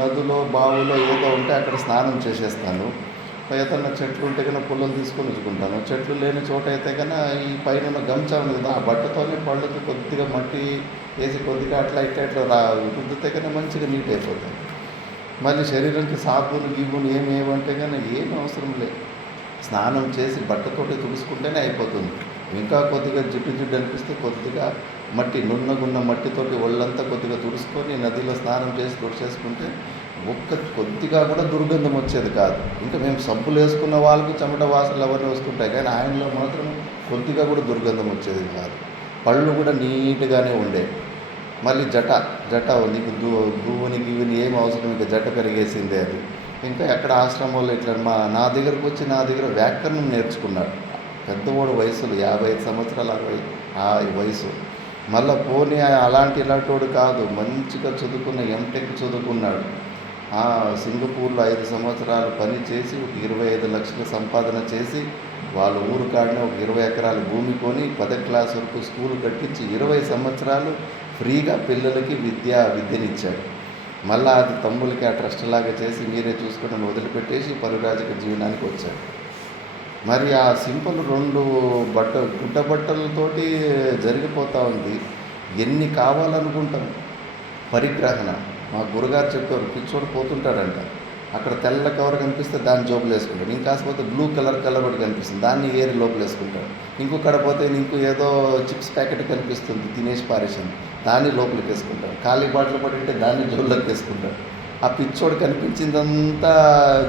నదులో బావులో ఏదో ఉంటే అక్కడ స్నానం చేసేస్తాను. ఏదన్నా చెట్లు ఉంటే కన్నా పుల్లలు తీసుకొని ఉంచుకుంటాను. చెట్లు లేని చోట అయితే కన్నా ఈ పైన గంచా ఉంది కదా, ఆ బట్టతోనే పళ్ళకి కొద్దిగా మట్టి వేసి కొద్దిగా అట్లా ఇట్లా రుద్దితే కన్నా మంచిగా నీట్ అయిపోతాయి. మళ్ళీ శరీరంకి సాబును గీబును ఏమంటే కానీ ఏం అవసరం లేదు. స్నానం చేసి బట్టతోటి తుడుచుకుంటేనే అయిపోతుంది. ఇంకా కొద్దిగా జిడ్డు అనిపిస్తే కొద్దిగా మట్టి నున్నగున్న మట్టితోటి ఒళ్ళంతా కొద్దిగా తుడుచుకొని నదిలో స్నానం చేసి తుడిచేసుకుంటే కొద్దిగా కూడా దుర్గంధం వచ్చేది కాదు. ఇంకా మేము సబ్బులు వేసుకున్న వాళ్ళకి చెమట వాసనలు అవన్నీ వస్తుంటాయి కానీ ఆయనలో మాత్రం కొద్దిగా కూడా దుర్గంధం వచ్చేది కాదు. పళ్ళు కూడా నీట్గానే ఉండే. మళ్ళీ జట నీకు దువ్వుని గివ్వుని ఏం అవసరం, ఇంకా జట పెరిగేసిందే అది. ఇంకా ఎక్కడ ఆశ్రమంలో ఇట్లా నా దగ్గరకు వచ్చి నా దగ్గర వ్యాకరణం నేర్చుకున్నాడు. పెద్దవాడు వయసులో 55 సంవత్సరాలు 60 వయసు. మళ్ళీ పోనీ ఇలాంటి కాదు, మంచిగా చదువుకున్న ఎంటెక్ చదువుకున్నాడు. సింగపూర్లో 5 సంవత్సరాలు పని చేసి ఒక 25 లక్షలు సంపాదన చేసి వాళ్ళ ఊరు కాడనే ఒక 20 ఎకరాల భూమి కొని 10వ క్లాస్ వరకు స్కూల్ కట్టించి 20 సంవత్సరాలు ఫ్రీగా పిల్లలకి విద్యనిచ్చాడు. మళ్ళీ అది తమ్ములకి ఆ ట్రస్ట్ లాగా చేసి మీరే చూసుకుని వదిలిపెట్టేసి పరివ్రాజక జీవనానికి వచ్చాడు. మరి ఆ సింపుల్ 2 గుడ్డ బట్టలతోటి జరిగిపోతూ ఉంది. ఎన్ని కావాలనుకుంటాం. పరిగ్రహణ మా గురుగారు చెప్పారు, పిచ్చోడు పోతుంటాడంట, అక్కడ తెల్ల కవర్ కనిపిస్తే దాన్ని జోబులు వేసుకుంటాడు. ఇంకాకపోతే బ్లూ కలర్ ఒకటి కనిపిస్తుంది, దాన్ని ఏరి లోపల వేసుకుంటాడు. ఇంకొకడ పోతే ఏదో చిప్స్ ప్యాకెట్ కనిపిస్తుంది, తినేసి పారేసాను, దాన్ని లోపలికి వేసుకుంటాడు. ఖాళీ బాటిల్ పడింటే దాన్ని జోల్లోకి వేసుకుంటాడు. ఆ పిచ్చోడు కనిపించిందంతా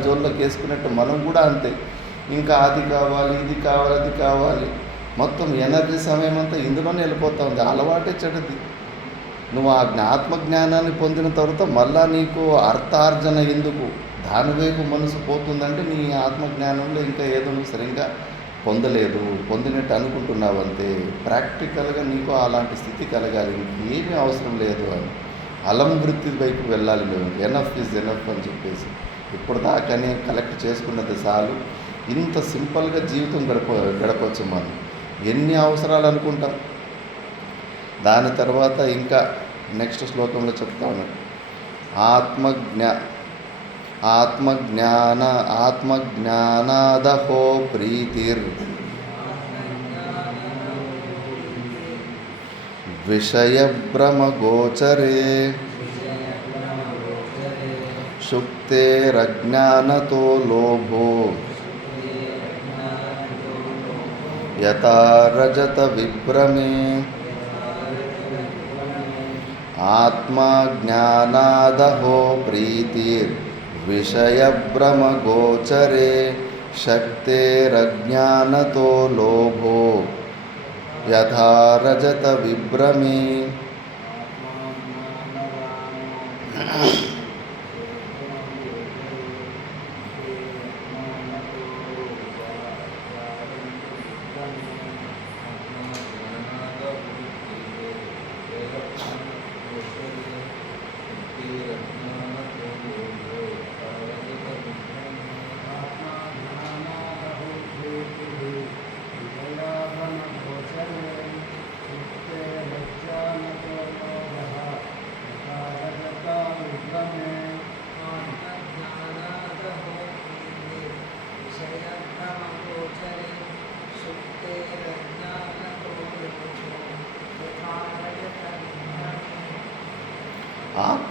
జోల్లోకి వేసుకున్నట్టు మనం కూడా అంతే. ఇంకా అది కావాలి, ఇది కావాలి, అది కావాలి, మొత్తం ఎనర్జీ సమయం అంతా ఇందులోనే వెళ్ళిపోతూ ఉంది. అలవాటే చెడుది. నువ్వు ఆ ఆత్మజ్ఞానాన్ని పొందిన తర్వాత మళ్ళా నీకు అర్థార్జన ఎందుకు, దానివైపు మనసు పోతుందంటే నీ ఆత్మజ్ఞానంలో ఇంకా ఏదో నువ్వు సరిగ్గా పొందినట్టు అనుకుంటున్నావు అంతే. ప్రాక్టికల్గా నీకు అలాంటి స్థితి కలగాలి, ఏమీ అవసరం లేదు అని అలం వృత్తి వైపు వెళ్ళాలి. నువ్వు ఎనఫ్ ఈజ్ ఎనఫ్ అని చెప్పేసి ఇప్పుడు దాకానే కలెక్ట్ చేసుకున్నది చాలు. ఇంత సింపుల్గా జీవితం గడపవచ్చు మనం. ఎన్ని అవసరాలు అనుకుంటాం. దాని తర్వాత ఇంకా నెక్స్ట్ శ్లోకంలో చెప్తా ఉన్నాడు, ఆత్మజ్ఞానాదహో ప్రీతిర్ విషయభ్రమగోచరే శుక్తేరజ్ఞానతో లోభో యథా రజత విభ్రమే ఆత్మజ్ఞానాదహో ప్రీతిర్ విషయభ్రమగోచరే శక్తేరజ్ఞానతో లోభో యథా రజత విభ్రమే.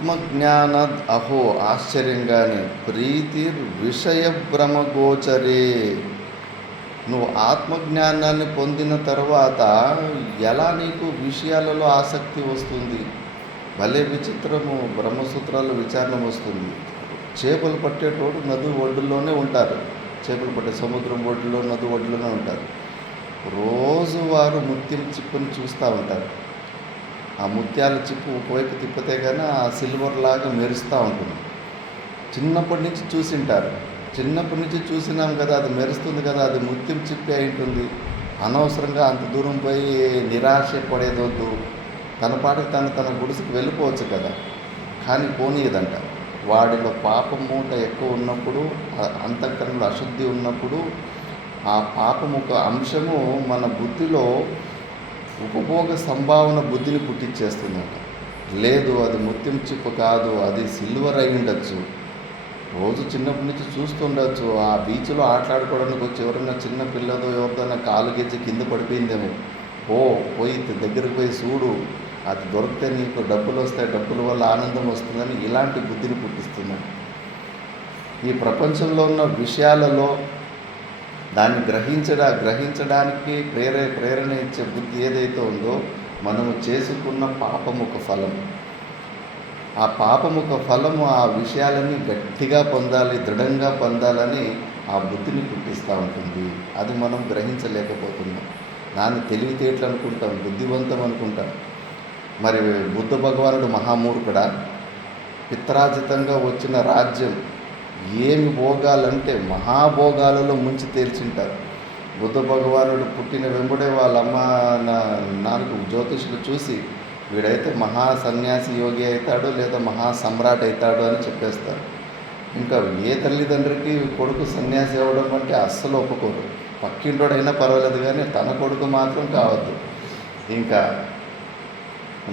ఆత్మజ్ఞానద్ అహో ఆశ్చర్యంగానే ప్రీతిర్ విషయ భ్రమగోచరే. నువ్వు ఆత్మజ్ఞానాన్ని పొందిన తర్వాత ఎలా నీకు విషయాలలో ఆసక్తి వస్తుంది? భలే విచిత్రము, బ్రహ్మసూత్రాల విచారణ వస్తుంది. చేపలు పట్టేటోడు నది ఒడ్డుల్లోనే ఉంటారు. చేపలు పట్టే సముద్రం ఒడ్డులో, నది ఒడ్డులోనే ఉంటారు. రోజు వారు ముత్యం చిప్పుని చూస్తూ ఉంటారు. ఆ ముత్యాల చిప్పు ఒకవైపు తిప్పితే కానీ ఆ సిల్వర్ లాగా మెరుస్తూ ఉంటుంది. చిన్నప్పటి నుంచి చూసింటారు. చిన్నప్పటి నుంచి చూసినాం కదా, అది మెరుస్తుంది కదా, అది ముత్యం చిప్పి అయి ఉంటుంది. అనవసరంగా అంత దూరం పోయి నిరాశ పడేదొద్దు. తన పాటకు తన గుడిసెకి వెళ్ళిపోవచ్చు కదా, కానీ పోనీయదంట. వాడిలో పాపం మూట ఎక్కువ ఉన్నప్పుడు, అంతఃకరణలో అశుద్ధి ఉన్నప్పుడు ఆ పాపం ఒక అంశము మన బుద్ధిలో ఉపభోగ సంభావన బుద్ధిని పుట్టించేస్తుందంట. లేదు, అది ముత్యం చిప్పు కాదు, అది సిల్వర్ అయి ఉండొచ్చు. రోజు చిన్నప్పటి నుంచి చూస్తుండొచ్చు. ఆ బీచ్లో ఆటలాడుకోవడానికి వచ్చి ఎవరైనా చిన్న పిల్లదో ఎవరిదైనా కాలు గెజ్జి కింద పడిపోయిందేమో, పోయి దగ్గరికి పోయి చూడు, అది దొరికితే నీకు డబ్బులు వస్తాయి, డబ్బుల వల్ల ఆనందం వస్తుందని ఇలాంటి బుద్ధిని పుట్టిస్తున్నాడు. ఈ ప్రపంచంలో ఉన్న విషయాలలో దాన్ని గ్రహించడానికి ప్రేరణ ఇచ్చే బుద్ధి ఏదైతే ఉందో, మనము చేసుకున్న పాపముఖ ఫలం. ఆ పాపముఖ ఫలము ఆ విషయాలని గట్టిగా పొందాలి, దృఢంగా పొందాలని ఆ బుద్ధిని పుట్టిస్తూ ఉంటుంది. అది మనం గ్రహించలేకపోతున్నాం. దాన్ని తెలివితేటలు అనుకుంటాం, బుద్ధివంతం అనుకుంటాం. మరి బుద్ధ భగవానుడు మహామూర్ఖుడా? పిత్రాజితంగా వచ్చిన రాజ్యం ఏమి భోగాలంటే మహాభోగాలలో ముంచి తేల్చింటారు. బుద్ధ భగవానుడు పుట్టిన వెంబడే వాళ్ళ అమ్మ నాన్నకు జ్యోతిషులు చూసి వీడైతే మహా సన్యాసి యోగి అవుతాడు లేదా మహా సమ్రాట్ అవుతాడు అని చెప్పేస్తారు. ఇంకా ఏ తల్లిదండ్రికి కొడుకు సన్యాసి అవ్వడం అంటే అస్సలు ఒప్పుకోరు. పక్కింటోడైనా పర్వాలేదు కానీ తన కొడుకు మాత్రం కావద్దు. ఇంకా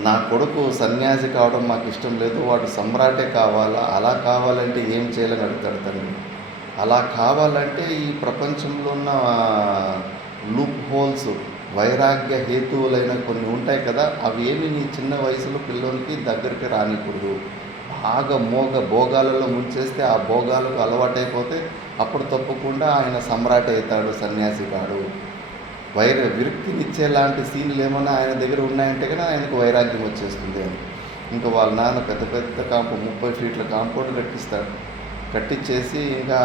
నా కొడుకు సన్యాసి కావడం మాకు ఇష్టం లేదు, వాడు సమ్రాటే కావాలా, అలా కావాలంటే ఏం చేయాలని అడుగుతాడు తండ్రి. అలా కావాలంటే ఈ ప్రపంచంలో ఉన్న లూప్ హోల్స్, వైరాగ్య హేతువులైన కొన్ని ఉంటాయి కదా, అవి ఏమి నీ చిన్న వయసులో పిల్లలకి దగ్గరికి రానికూడదు. బాగా భోగాలలో ముంచేస్తే ఆ భోగాలకు అలవాటైపోతే అప్పుడు తప్పకుండా ఆయన సమ్రాట్ అవుతాడు, సన్యాసి కాడు. విరక్తినిచ్చేలాంటి సీన్లు ఏమైనా ఆయన దగ్గర ఉన్నాయంటే కానీ ఆయనకు వైరాగ్యం వచ్చేస్తుంది అని. ఇంకా వాళ్ళ నాన్న పెద్ద 30 ఫీట్ల కాంపౌండ్ కట్టిస్తాడు. కట్టించేసి ఇంకా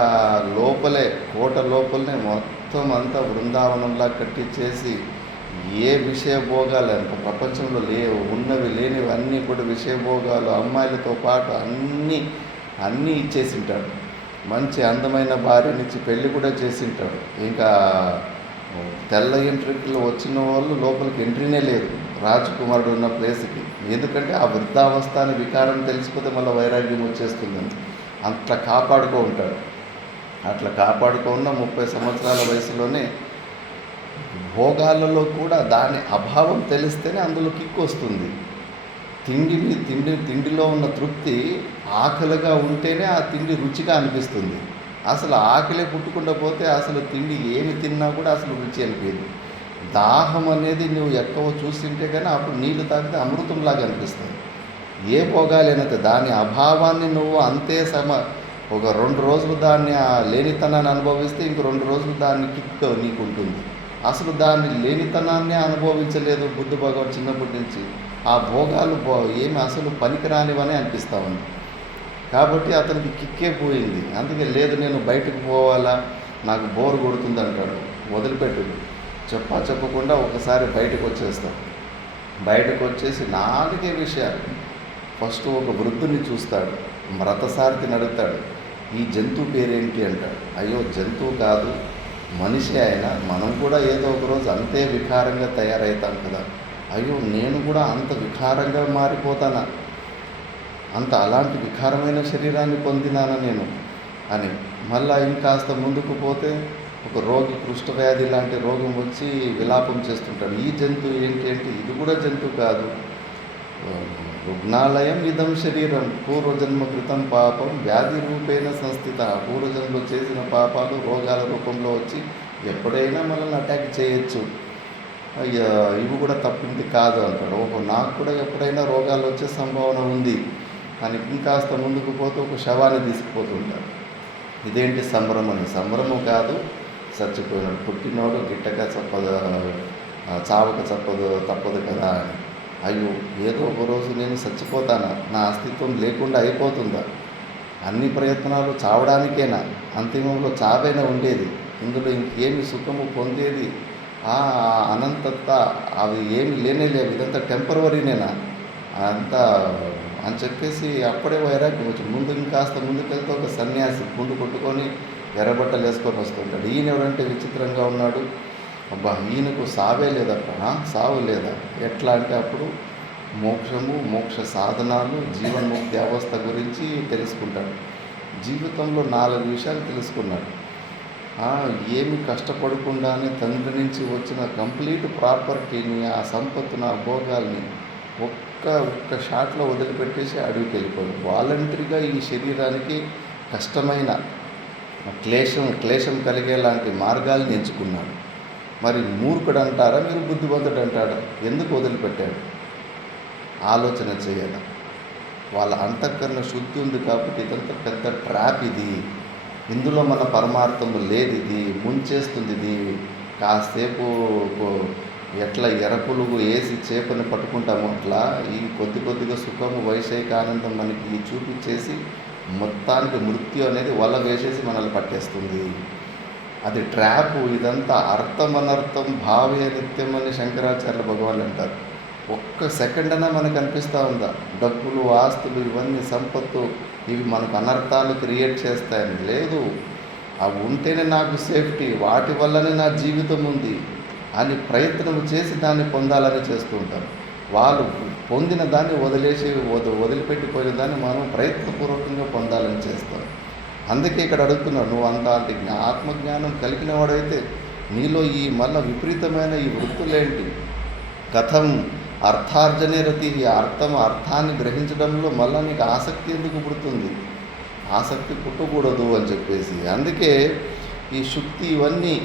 కోట లోపలనే మొత్తం అంతా బృందావనంలా కట్టించేసి ఏ విషయభోగాలు ఇంకా ప్రపంచంలో ఉన్నవి లేనివి అన్నీ కూడా విషయభోగాలు, అమ్మాయిలతో పాటు అన్నీ ఇచ్చేసింటాడు. మంచి అందమైన భార్యనిచ్చి పెళ్ళి కూడా చేసింటాడు. ఇంకా తెల్ల ఎంట్రీలు వచ్చిన వాళ్ళు లోపలికి ఎంట్రీనే లేదు రాజకుమారుడు ఉన్న ప్లేస్కి. ఎందుకంటే ఆ వృద్ధావస్థ అనే వికారం తెలిసిపోతే మళ్ళీ వైరాగ్యం వచ్చేస్తుందని అట్లా ఉంటాడు. అట్లా కాపాడుకున్న 30 సంవత్సరాల వయసులోనే భోగాలలో కూడా దాని అభావం తెలిస్తేనే అందులో కిక్ వస్తుంది. తిండిలో ఉన్న తృప్తి ఆకలిగా ఉంటేనే ఆ తిండి రుచిగా అనిపిస్తుంది. అసలు ఆకలే పుట్టుకుండా పోతే అసలు తిండి ఏమి తిన్నా కూడా అసలు రుచి అనిపించదు. దాహం అనేది నువ్వు ఎక్కువ చూస్తుంటే కానీ అప్పుడు నీళ్లు తాగితే అమృతంలాగా అనిపిస్తుంది. ఏ భోగాలైనతే దాని అభావాన్ని నువ్వు అంతే ఒక 2 రోజులు దాన్ని ఆ లేనితనాన్ని అనుభవిస్తే ఇంక 2 రోజులు దాన్ని కిక్ నీకు ఉంటుంది. అసలు దాన్ని లేనితనాన్ని అనుభవించలేదు బుద్ధ భగవాన్ చిన్నప్పటి నుంచి. ఆ భోగాలు ఏమి అసలు పనికిరానివని అనిపిస్తూ ఉంది. కాబట్టి అతనికి కిక్కే పోయింది. అందుకే లేదు నేను బయటకు పోవాలా, నాకు బోర్ కొడుతుంది అంటాడు. వదిలిపెట్టు, చెప్పకుండా ఒకసారి బయటకు వచ్చేస్తాం. బయటకు వచ్చేసి 4 విషయాలు. ఫస్ట్ ఒక వృద్ధుని చూస్తాడు, రథసారథిని అడుగుతాడు, ఈ జంతువు పేరేంటి అంటాడు. అయ్యో జంతువు కాదు, మనిషి ఆయన, మనం కూడా ఏదో ఒక రోజు అంతే వికారంగా తయారవుతాం కదా. అయ్యో నేను కూడా అంత వికారంగా మారిపోతానా, అలాంటి వికారమైన శరీరాన్ని పొందినానా నేను అని. మళ్ళీ ఇంకాస్త ముందుకు పోతే ఒక రోగి కుష్ఠవ్యాధి లాంటి రోగం వచ్చి విలాపం చేస్తుంటాడు. ఈ జంతువు ఏంటి అంటే ఇది కూడా జంతువు కాదు, రుగ్నాలయం ఇదం శరీరం, పూర్వజన్మ కృతం పాపం వ్యాధి రూపేణ సంస్థిత. పూర్వజన్మలో చేసిన పాపాలు రోగాల రూపంలో వచ్చి ఎప్పుడైనా మనల్ని అటాక్ చేయొచ్చు, ఇవి కూడా తప్పింది కాదు అంటాడు. నాకు కూడా ఎప్పుడైనా రోగాలు వచ్చే సంభావన ఉంది కానీ ఇంకాస్త ముందుకు పోతే ఒక శవాన్ని తీసుకుపోతుంటారు. ఇదేంటి సంబరం అని? సంబరము కాదు, చచ్చిపోయినాడు. పుట్టినోడు గిట్టక చావక తప్పదు కదా అని. అయ్యో, ఏదో ఒక రోజు నేను చచ్చిపోతానా? నా అస్తిత్వం లేకుండా అయిపోతుందా? అన్ని ప్రయత్నాలు చావడానికేనా? అంతిమంలో చావైనా ఉండేది. ఇందులో ఇంకేమి సుఖము పొందేది? అనంతత అవి ఏమి లేనే లేవు. ఇదంతా టెంపరవరీనేనా అంతా అని చెప్పేసి అప్పుడే వైరాగ్యం వచ్చి ముందు ఇంకాస్త ముందుకెళ్తే ఒక సన్యాసి గుండు కొట్టుకొని ఎర్రబట్టలు వేసుకొని వస్తుంటాడు. ఈయన ఎవరంటే విచిత్రంగా ఉన్నాడు. అబ్బా, ఈయనకు సావే లేదబ్బా, సావు లేదా? ఎట్లా అంటే అప్పుడు మోక్షము, మోక్ష సాధనాలు, జీవన్ముక్తి అవస్థ గురించి తెలుసుకుంటాడు. జీవితంలో 4 విషయాలు తెలుసుకున్నాడు. ఏమి కష్టపడకుండానే తండ్రి నుంచి వచ్చిన కంప్లీట్ ప్రాపర్టీని, ఆ సంపత్తును, ఆ భోగాల్ని ఒక్క షాట్లో వదిలిపెట్టేసి అడవికి వెళ్ళిపోయాడు. వాలంటరీగా ఈ శరీరానికి కష్టమైన క్లేశం కలిగేలాంటి మార్గాల్ని ఎంచుకున్నాడు. మరి మూర్ఖుడు అంటారా, మీరు బుద్ధిమంతుడు అంటారా? ఎందుకు వదిలిపెట్టాడు? ఆలోచన చేయాలి. వాళ్ళ అంతఃకరణ శుద్ధి ఉంది కాబట్టి ఇదంతా పెద్ద ట్రాప్ ఇది. ఇందులో మన పరమార్థము లేదు, ఇది ముంచేస్తుంది. ఇది కాసేపు ఎట్లా ఎరపులుగు వేసి చేపని పట్టుకుంటాము అట్లా ఈ కొద్దిగా సుఖము, వైషయిక ఆనందం మనకి చూపించేసి మొత్తానికి మృత్యు అనేది వల వేసేసి మనల్ని పట్టేస్తుంది. అది ట్రాపు. ఇదంతా అర్థం అనర్థం భావే నిత్యం అని శంకరాచార్య భగవాన్లు అంటారు. ఒక్క సెకండ్ అయినా మనకు అనిపిస్తూ ఉందా? డబ్బులు, ఆస్తులు, ఇవన్నీ సంపత్తు ఇవి మనకు అనర్థాలు క్రియేట్ చేస్తాయని? లేదు. అవి ఉంటేనే నాకు సేఫ్టీ, వాటి వల్లనే నా జీవితం ఉంది అని ప్రయత్నం చేసి దాన్ని పొందాలని చేస్తూ ఉంటారు. వాళ్ళు పొందిన దాన్ని వదిలిపెట్టిపోయిన దాన్ని మనం ప్రయత్నపూర్వకంగా పొందాలని చేస్తాం. అందుకే ఇక్కడ అడుగుతున్నాడు, నువ్వు అంత ఆత్మజ్ఞానం కలిగిన వాడైతే నీలో ఈ మళ్ళీ విపరీతమైన ఈ వృత్తులేంటి? కథం అర్థార్జనే రతి. ఈ అర్థాన్ని గ్రహించడంలో మళ్ళీ నీకు ఆసక్తి ఎందుకు పుడుతుంది? ఆసక్తి పుట్టకూడదు అని చెప్పేసి. అందుకే ఈ శుక్తి ఇవన్నీ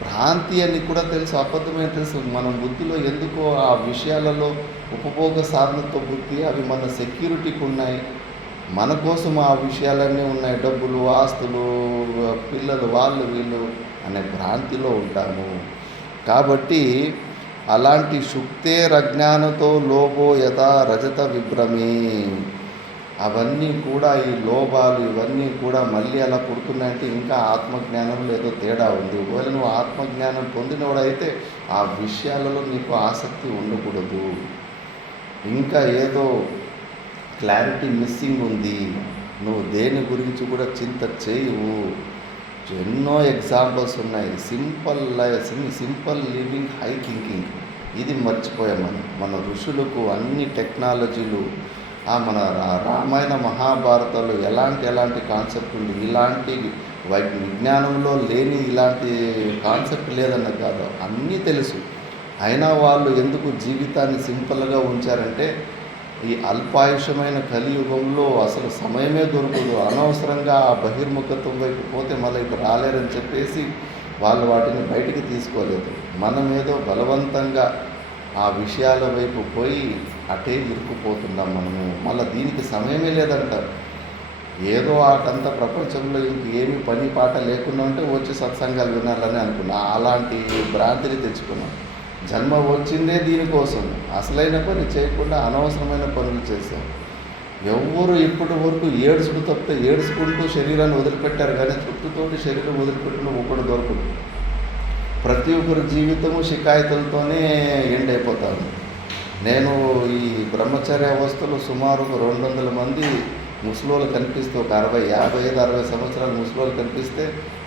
భ్రాంతి అని కూడా తెలుసు, అబద్ధమే తెలుసు. మనం బుద్ధిలో ఎందుకో ఆ విషయాలలో ఉపభోగ సాధనతో బుద్ధి, అవి మన సెక్యూరిటీకి ఉన్నాయి, మన కోసం ఆ విషయాలన్నీ ఉన్నాయి. డబ్బులు, ఆస్తులు, పిల్లలు, వాళ్ళు వీళ్ళు అనే భ్రాంతిలో ఉంటాము. కాబట్టి అలాంటి శుక్తేరజ్ఞానతో లోభో యథా రజత విభ్రమి, అవన్నీ కూడా ఈ లోభాలు ఇవన్నీ కూడా మళ్ళీ అలా పుడుతున్నాయంటే ఇంకా ఆత్మజ్ఞానంలో ఏదో తేడా ఉంది. ఒకవేళ నువ్వు ఆత్మజ్ఞానం పొందినవాడైతే ఆ విషయాలలో నీకు ఆసక్తి ఉండకూడదు. ఇంకా ఏదో క్లారిటీ మిస్సింగ్ ఉంది, నువ్వు దేని గురించి కూడా చింత చేయవు. ఎన్నో ఎగ్జాంపుల్స్ ఉన్నాయి. సింపుల్ లివింగ్, హై థింకింగ్, ఇది మర్చిపోయాం మన ఋషులకు. అన్ని టెక్నాలజీలు, మన రామాయణ మహాభారతాలు ఎలాంటి కాన్సెప్ట్ ఉంది, ఇలాంటి విజ్ఞానంలో లేని ఇలాంటి కాన్సెప్ట్ లేదన్న కాదు, అన్నీ తెలుసు. అయినా వాళ్ళు ఎందుకు జీవితాన్ని సింపుల్గా ఉంచారంటే ఈ అల్పాయుషమైన కలియుగంలో అసలు సమయమే దొరకదు. అనవసరంగా ఆ బహిర్ముఖత్వం వైపు పోతే మళ్ళీ ఇక్కడ రాలేరని చెప్పేసి వాళ్ళు వాటిని బయటికి తీసుకోలేదు. మనమేదో బలవంతంగా ఆ విషయాల వైపు పోయి అటే ఇరుక్కుపోతున్నాం మనము. మళ్ళీ దీనికి సమయమే లేదంటారు. ఏదో ఆటంతా ప్రపంచంలో ఇంకేమీ పని పాట లేకుండా ఉంటే వచ్చి సత్సంగాలు వినాలని అనుకున్నా. అలాంటి భ్రాంతిని తెచ్చుకున్నాం. జన్మ వచ్చిందే దీనికోసం. అసలైన పని చేయకుండా అనవసరమైన పనులు చేశాం. ఎవరు ఇప్పటి వరకు ఏడుచుకు తప్పితే ఏడుచుకుంటూ శరీరాన్ని వదిలిపెట్టారు, కానీ తృప్తితోటి శరీరం వదిలిపెట్టిన ఒకడు దొరకదు. ప్రతి ఒక్కరి జీవితము షికాయతులతోనే ఎండ్ అయిపోతారు. నేను ఈ బ్రహ్మచర్య అవస్థలో సుమారు 200 మంది ముసలోళ్ళు కనిపిస్తే, ఒక 55-60 సంవత్సరాల ముసలోళ్ళు కనిపిస్తే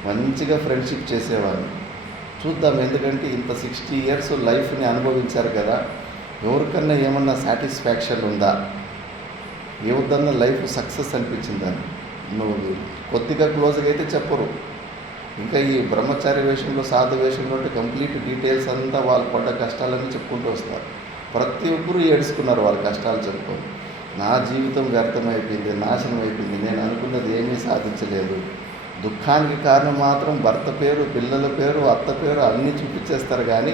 మంచిగా ఫ్రెండ్షిప్ చేసేవాడిని. చూద్దాం, ఎందుకంటే ఇంత 60 ఇయర్స్ లైఫ్ని అనుభవించారు కదా, ఎవరికన్నా ఏమన్నా సాటిస్ఫాక్షన్ ఉందా, ఎవరిదన్నా లైఫ్ సక్సెస్ అనిపించిందని? నువ్వు కొద్దిగా క్లోజ్గా అయితే చెప్పరు. ఇంకా ఈ బ్రహ్మచారి వేషంలో, సాధు వేషంలో అంటే కంప్లీట్ డీటెయిల్స్ అంతా వాళ్ళు పడ్డ కష్టాలన్నీ చెప్పుకుంటూ వస్తారు. ప్రతి ఒక్కరూ ఏడుచుకున్నారు వాళ్ళ కష్టాలు చెప్పుకొని. నా జీవితం వ్యర్థమైపోయింది, నాశనం అయిపోయింది, నేను అనుకున్నది ఏమీ సాధించలేదు. దుఃఖానికి కారణం మాత్రం భర్త పేరు, పిల్లల పేరు, అత్త పేరు అన్నీ చూపించేస్తారు, కానీ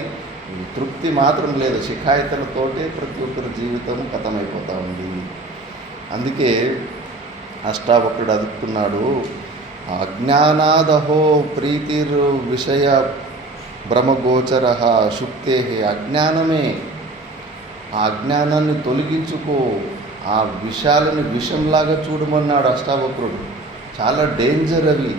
తృప్తి మాత్రం లేదు. షికాయతలతోటే ప్రతి ఒక్కరి జీవితం కథమైపోతూ ఉంది. అందుకే అష్టావక్రుడు అదుపుతున్నాడు, అజ్ఞానాదహో ప్రీతిర్ విషయ భ్రమగోచర శుక్తే. అజ్ఞానమే, ఆ అజ్ఞానాన్ని తొలగించుకో, ఆ విషయాలను విషంలాగా చూడమన్నాడు అష్టావక్రుడు. చాలా డేంజర్ అవి.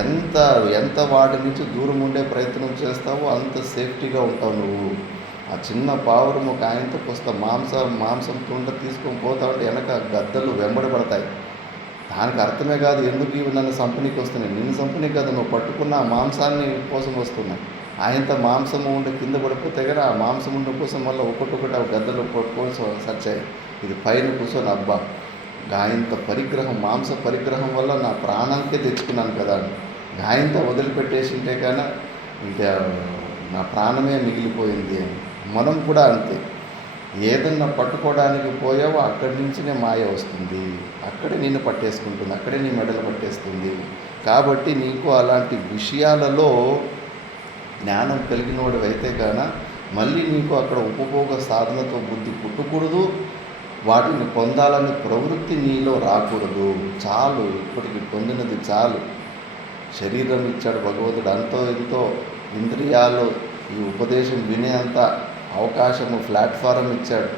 ఎంత ఎంత వాటి నుంచి దూరం ఉండే ప్రయత్నం చేస్తావో అంత సేఫ్టీగా ఉంటావు నువ్వు. ఆ చిన్న పావురం ఒక ఆయనతో కొస్త మాంసం తుండ తీసుకొని పోతా ఉంటే వెనక గద్దలు వెంబడబడతాయి. దానికి అర్థమే కాదు ఎందుకు ఇవి నన్ను సంపనీకి వస్తున్నాయి. నిన్ను సంపనీకి కదా, నువ్వు పట్టుకున్న ఆ మాంసాన్ని కోసం వస్తున్నాయి. ఆయనతో మాంసం ఉండే కింద పడిపోతే కదా, ఆ మాంసం ఉండే కోసం మళ్ళీ ఒకటొకటి ఆ గద్దలు పట్టుకొని సచ్చాయి. ఇది పైన కూర్చొని అబ్బా గాయంత పరిగ్రహం, మాంస పరిగ్రహం వల్ల నా ప్రాణానికే తెచ్చుకున్నాను కదా, గాయంతో వదిలిపెట్టేసింటే కానీ ఇంకా నా ప్రాణమే మిగిలిపోయింది అని. మనం కూడా అంతే, ఏదన్నా పట్టుకోవడానికి పోయావో అక్కడి నుంచినే మాయ వస్తుంది, అక్కడే నిన్ను పట్టేసుకుంటుంది, అక్కడే నీ మెడలు పట్టేస్తుంది. కాబట్టి నీకు అలాంటి విషయాలలో జ్ఞానం కలిగినవాడు అయితే కాన మళ్ళీ నీకు అక్కడ ఉపభోగ సాధనతో బుద్ధి పుట్టకూడదు, వాటిని పొందాలనే ప్రవృత్తి నీలో రాకూడదు. చాలు, ఇప్పటికి పొందినది చాలు. శరీరం ఇచ్చాడు భగవంతుడు, అంతో ఎంతో ఇంద్రియాలు ఈ ఉపదేశం వినేంత అవకాశము ప్లాట్ఫారం ఇచ్చాడు.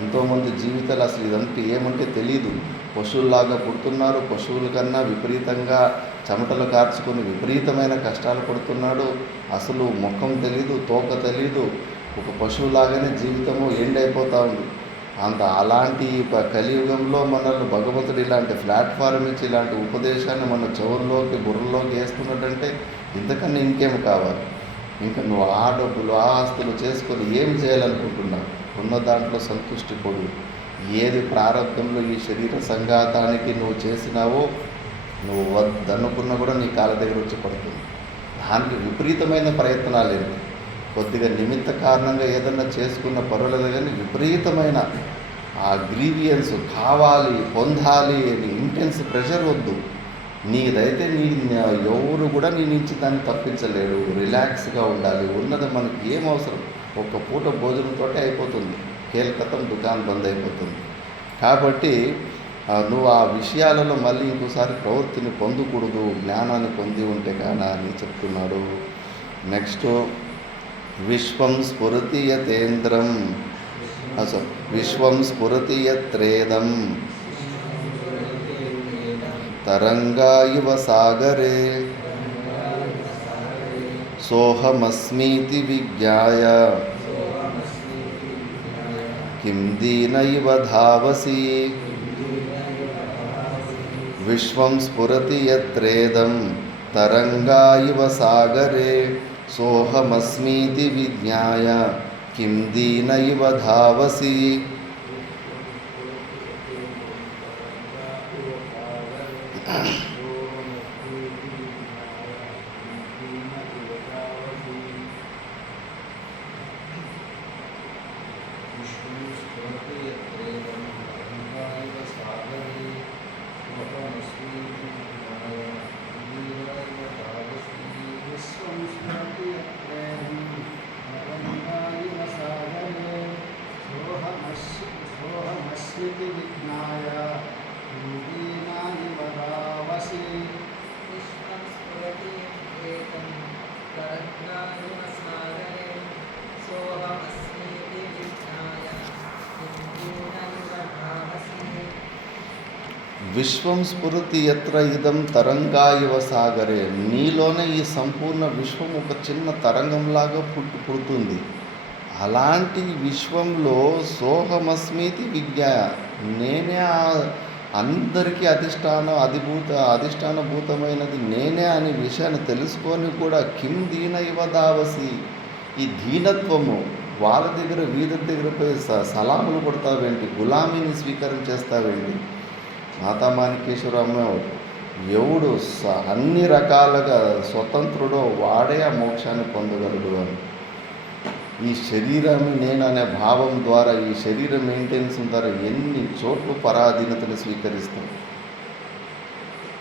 ఎంతోమంది జీవితాలు అసలు ఇదంతా ఏమంటే తెలియదు, పశువుల్లాగా పుడుతున్నారు. పశువుల కన్నా విపరీతంగా చెమటలు కార్చుకొని విపరీతమైన కష్టాలు పడుతున్నాడు. అసలు ముఖం తెలీదు, తోక తెలీదు, ఒక పశువులాగానే జీవితము ఎండ్ అయిపోతూ ఉంది. అలాంటి కలియుగంలో మనల్ని భగవంతుడు ఇలాంటి ప్లాట్ఫారం ఇచ్చి ఇలాంటి ఉపదేశాన్ని మన చెవుల్లోకి బుర్రలోకి వేసుకున్నట్టంటే ఇంతకన్నా ఇంకేం కావాలి. ఇంకా నువ్వు ఆ డబ్బులు ఆ ఆస్తులు చేసుకొని ఏం చేయాలనుకుంటున్నావు? ఉన్న దాంట్లో సంతృష్టి పడు. ఏది ప్రారంభంలో ఈ శరీర సంఘాతానికి నువ్వు చేసినావో నువ్వు వద్దనుకున్నా కూడా నీ కాళ్ళ దగ్గర వచ్చి పడుతుంది. దానికి విపరీతమైన ప్రయత్నాలు ఏంటి? కొద్దిగా నిమిత్త కారణంగా ఏదన్నా చేసుకున్న పర్వాలేదు, కానీ విపరీతమైన ఆ గ్రీవియన్స్ కావాలి, పొందాలి అని ఇంటెన్స్ ప్రెషర్ వద్దు. నీదైతే ఎవరు కూడా నీ నుంచి దాన్ని తప్పించలేరు. రిలాక్స్గా ఉండాలి. ఉన్నది మనకి ఏం అవసరం, ఒక్క పూట భోజనంతో అయిపోతుంది, కేల్కతం దుకాణం బంద్ అయిపోతుంది. కాబట్టి నువ్వు ఆ విషయాలలో మళ్ళీ ఇంకోసారి ప్రవృత్తిని పొందకూడదు, జ్ఞానాన్ని పొంది ఉంటే కానా అని చెప్తున్నాడు. నెక్స్ట్, విశ్వం స్ఫురతి యతేంద్రం విశ్వం స్ఫురతి యత్రేదం తరంగా ఇవ సాగరే సోహమస్మీతి విజ్ఞాయ కిం దీన ఇవ ధావసి. విశ్వం స్ఫురతి యత్రేదం తరంగా ఇవ సాగరే సోహమస్మీతి విజ్ఞాయ కిం దీన ఇవ ధావసి. విశ్వం స్ఫురతి యత్ర ఇదం తరంగా ఇవ సాగరే. నీలోనే ఈ సంపూర్ణ విశ్వం ఒక చిన్న తరంగంలాగా పుడుతుంది. అలాంటి విశ్వంలో సోహమస్మీతి విజ్ఞాయ, నేనే అందరికీ అధిష్టానభూతమైనది నేనే అనే విషయాన్ని తెలుసుకొని కూడా కిం దీన ఇవ దావసి. ఈ దీనత్వము, వాళ్ళ దగ్గర వీధి దగ్గర పోయి సలాములు కొడతావేంటి, గులామీని స్వీకారం చేస్తావేంటి? మాతామాణికేశ్వరమ్మ ఎవడు అన్ని రకాలుగా స్వతంత్రుడో వాడే ఆ మోక్షాన్ని పొందగలడు అని. ఈ శరీరాన్ని నేను అనే భావం ద్వారా, ఈ శరీరం మెయింటెనెన్స్ ద్వారా ఎన్ని చోట్ల పరాధీనతను స్వీకరిస్తావు.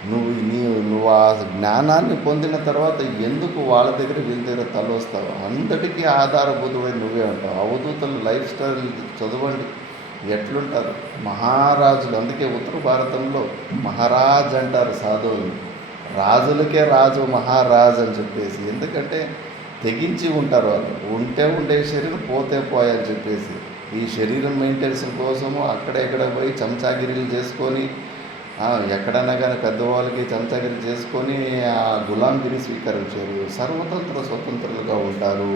నువ్వు ఆ జ్ఞానాన్ని పొందిన తర్వాత ఎందుకు వాళ్ళ దగ్గర వీళ్ళ దగ్గర తలొస్తావు? అందరికీ ఆధారభూతమై నువ్వే అంటావు. అవధూతలు లైఫ్ స్టైల్ చదవండి, ఎట్లుంటారు మహారాజులు. అందుకే ఉత్తర భారతంలో మహారాజ్ అంటారు సాధువులు. రాజులకే రాజు మహారాజు అని చెప్పేసి. ఎందుకంటే తెగించి ఉంటారు వాళ్ళు. ఉంటే ఉండే శరీరం, పోతే పోయని చెప్పేసి. ఈ శరీరం మెయింటెనెన్స్ కోసము అక్కడ పోయి చెంచాగిరీలు చేసుకొని, ఎక్కడైనా కానీ పెద్దవాళ్ళకి చెంచాగిరి చేసుకొని ఆ గులాంగిరి స్వీకరించారు. స్వతంత్రులుగా ఉంటారు.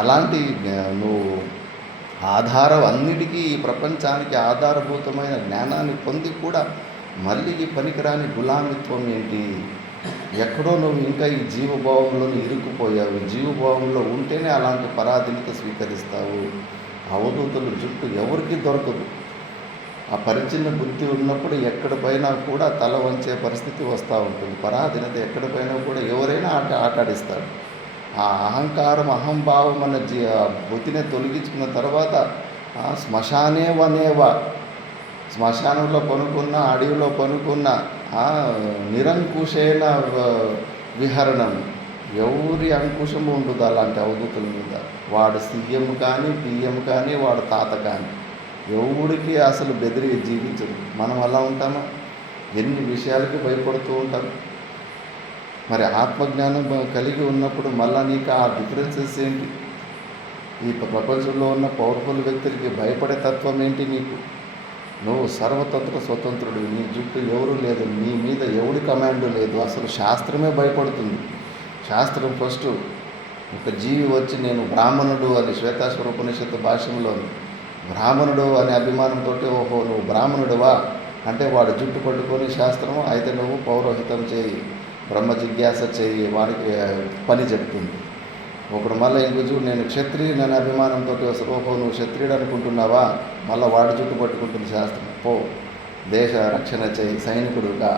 అలాంటి నువ్వు అన్నిటికీ ఈ ప్రపంచానికి ఆధారభూతమైన జ్ఞానాన్ని పొంది కూడా మళ్ళీ ఈ పనికిరాని గులామిత్వం ఏంటి? ఎక్కడో నువ్వు ఇంకా ఈ జీవభావంలో ఇరుక్కుపోయావు. జీవభావంలో ఉంటేనే అలాంటి పరాధీనత స్వీకరిస్తావు. అవధూతుల జుట్టు ఎవరికి దొరకదు. ఆ పరిచిన్న బుద్ధి ఉన్నప్పుడు ఎక్కడిపైనా కూడా తల వంచే పరిస్థితి వస్తూ ఉంటుంది. పరాధీనత ఎక్కడిపైనా కూడా ఎవరైనా ఆటాడిస్తాడు. ఆ అహంకారం, అహంభావం అన్న బుద్ధిని తొలగించుకున్న తర్వాత శ్మశానంలో పనుకున్న, అడవిలో పనుకున్న నిరంకుశైన విహరణం. ఎవరి అంకుశము ఉండదు అలాంటి అవధూతుల మీద. వాడు సీఎం కానీ, పిఎం కానీ, వాడు తాత కానీ ఎవడికి అసలు బెదిరి జీవించదు. మనం అలా ఉంటామా? ఎన్ని విషయాలకి భయపడుతూ ఉంటాం. మరి ఆత్మజ్ఞానం కలిగి ఉన్నప్పుడు మళ్ళా నీకు ఆ డిఫరెన్సెస్ ఏంటి? ఈ ప్రపంచంలో ఉన్న పవర్ఫుల్ వ్యక్తులకి భయపడే తత్వం ఏంటి నీకు? నువ్వు స్వతంత్రుడు. నీ జుట్టు ఎవరు లేదు, నీ మీద ఎవడి కమాండ్ లేదు. అసలు శాస్త్రమే భయపడుతుంది. శాస్త్రం ఫస్ట్ ఒక జీవి వచ్చి నేను బ్రాహ్మణుడు అని శ్వేతాశ్వరోపనిషత్తు భాష్యంలో బ్రాహ్మణుడు అనే అభిమానంతో, ఓహో నువ్వు బ్రాహ్మణుడువా అంటే వాడు జుట్టు పట్టుకొని శాస్త్రము అయితే నువ్వు పౌరోహితం చేయి, బ్రహ్మ జిజ్ఞాస చేయి, వాడికి పని చెప్తుంది. ఒకడు మళ్ళీ ఇంకొచ్చు నేను క్షత్రియుడు అనే అభిమానంతో వస్తారు. ఓహో నువ్వు క్షత్రియుడు అనుకుంటున్నావా? మళ్ళీ వాడి జుట్టు పట్టుకుంటుంది శాస్త్రం. పో దేశ రక్షణ చేయి, సైనికుడుగా.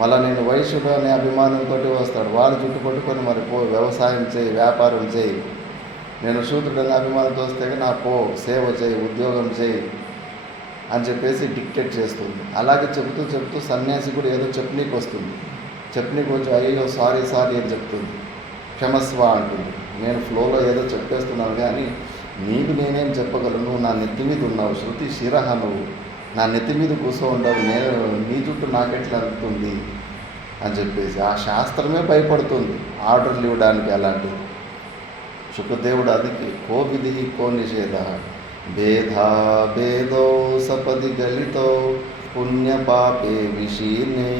మళ్ళీ నేను వైశ్యుడు అనే అభిమానంతో వస్తాడు. వాడు జుట్టు పట్టుకొని మరి పో వ్యవసాయం చేయి, వ్యాపారం చేయి. నేను శూద్రుడు అనే అభిమానంతో వస్తే నా పో సేవ చేయి, ఉద్యోగం చేయి అని చెప్పేసి డిక్టేట్ చేస్తుంది. అలాగే చెప్తూ సన్యాసి కూడా ఏదో చెప్పనీకి వస్తుంది. చెప్పనీకి వచ్చి అయ్యో సారీ అని చెప్తుంది. క్షమస్వ అంటుంది. నేను ఫ్లోలో ఏదో చెప్పేస్తున్నాను కానీ నీకు నేనేం చెప్పగలను? నువ్వు నా నెత్తి మీద ఉన్నావు, శృతి శిరహ, నువ్వు నా నెత్తి మీద కూర్చో ఉండవు, నేను నీ చుట్టూ నాకెట్లా అందుతుంది అని చెప్పేసి ఆ శాస్త్రమే భయపడుతుంది ఆర్డర్లు ఇవ్వడానికి. అలాంటిది శుకదేవుడు అందుకే కో విధి కో నిషేధ భేదో సపది గలితో పుణ్యపాపే విషీర్ణే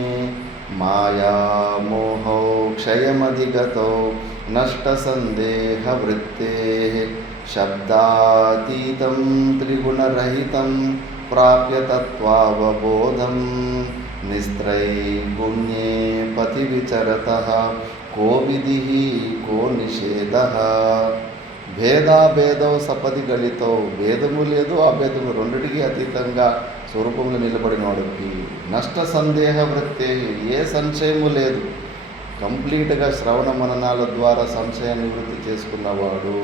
మాయా మోహో క్షయమధిగతో నష్ట సందేహ వృత్తే శబ్దాతీతం త్రిగుణరహితం ప్రాప్య తత్వావబోధం నిస్త్రైగుణ్యే పతి విచరతః కో విధి కో నిషేధ భేదో సపది గలితో భేదము లేదు, అభేదము రెండిటికి అతీతంగా స్వరూపంలో నిలబడిన వాడికి నష్ట సందేహ వృత్తే ఏ సంశయము లేదు. కంప్లీట్గా శ్రవణ మననాల ద్వారా సంశయ నివృత్తి చేసుకున్నవాడు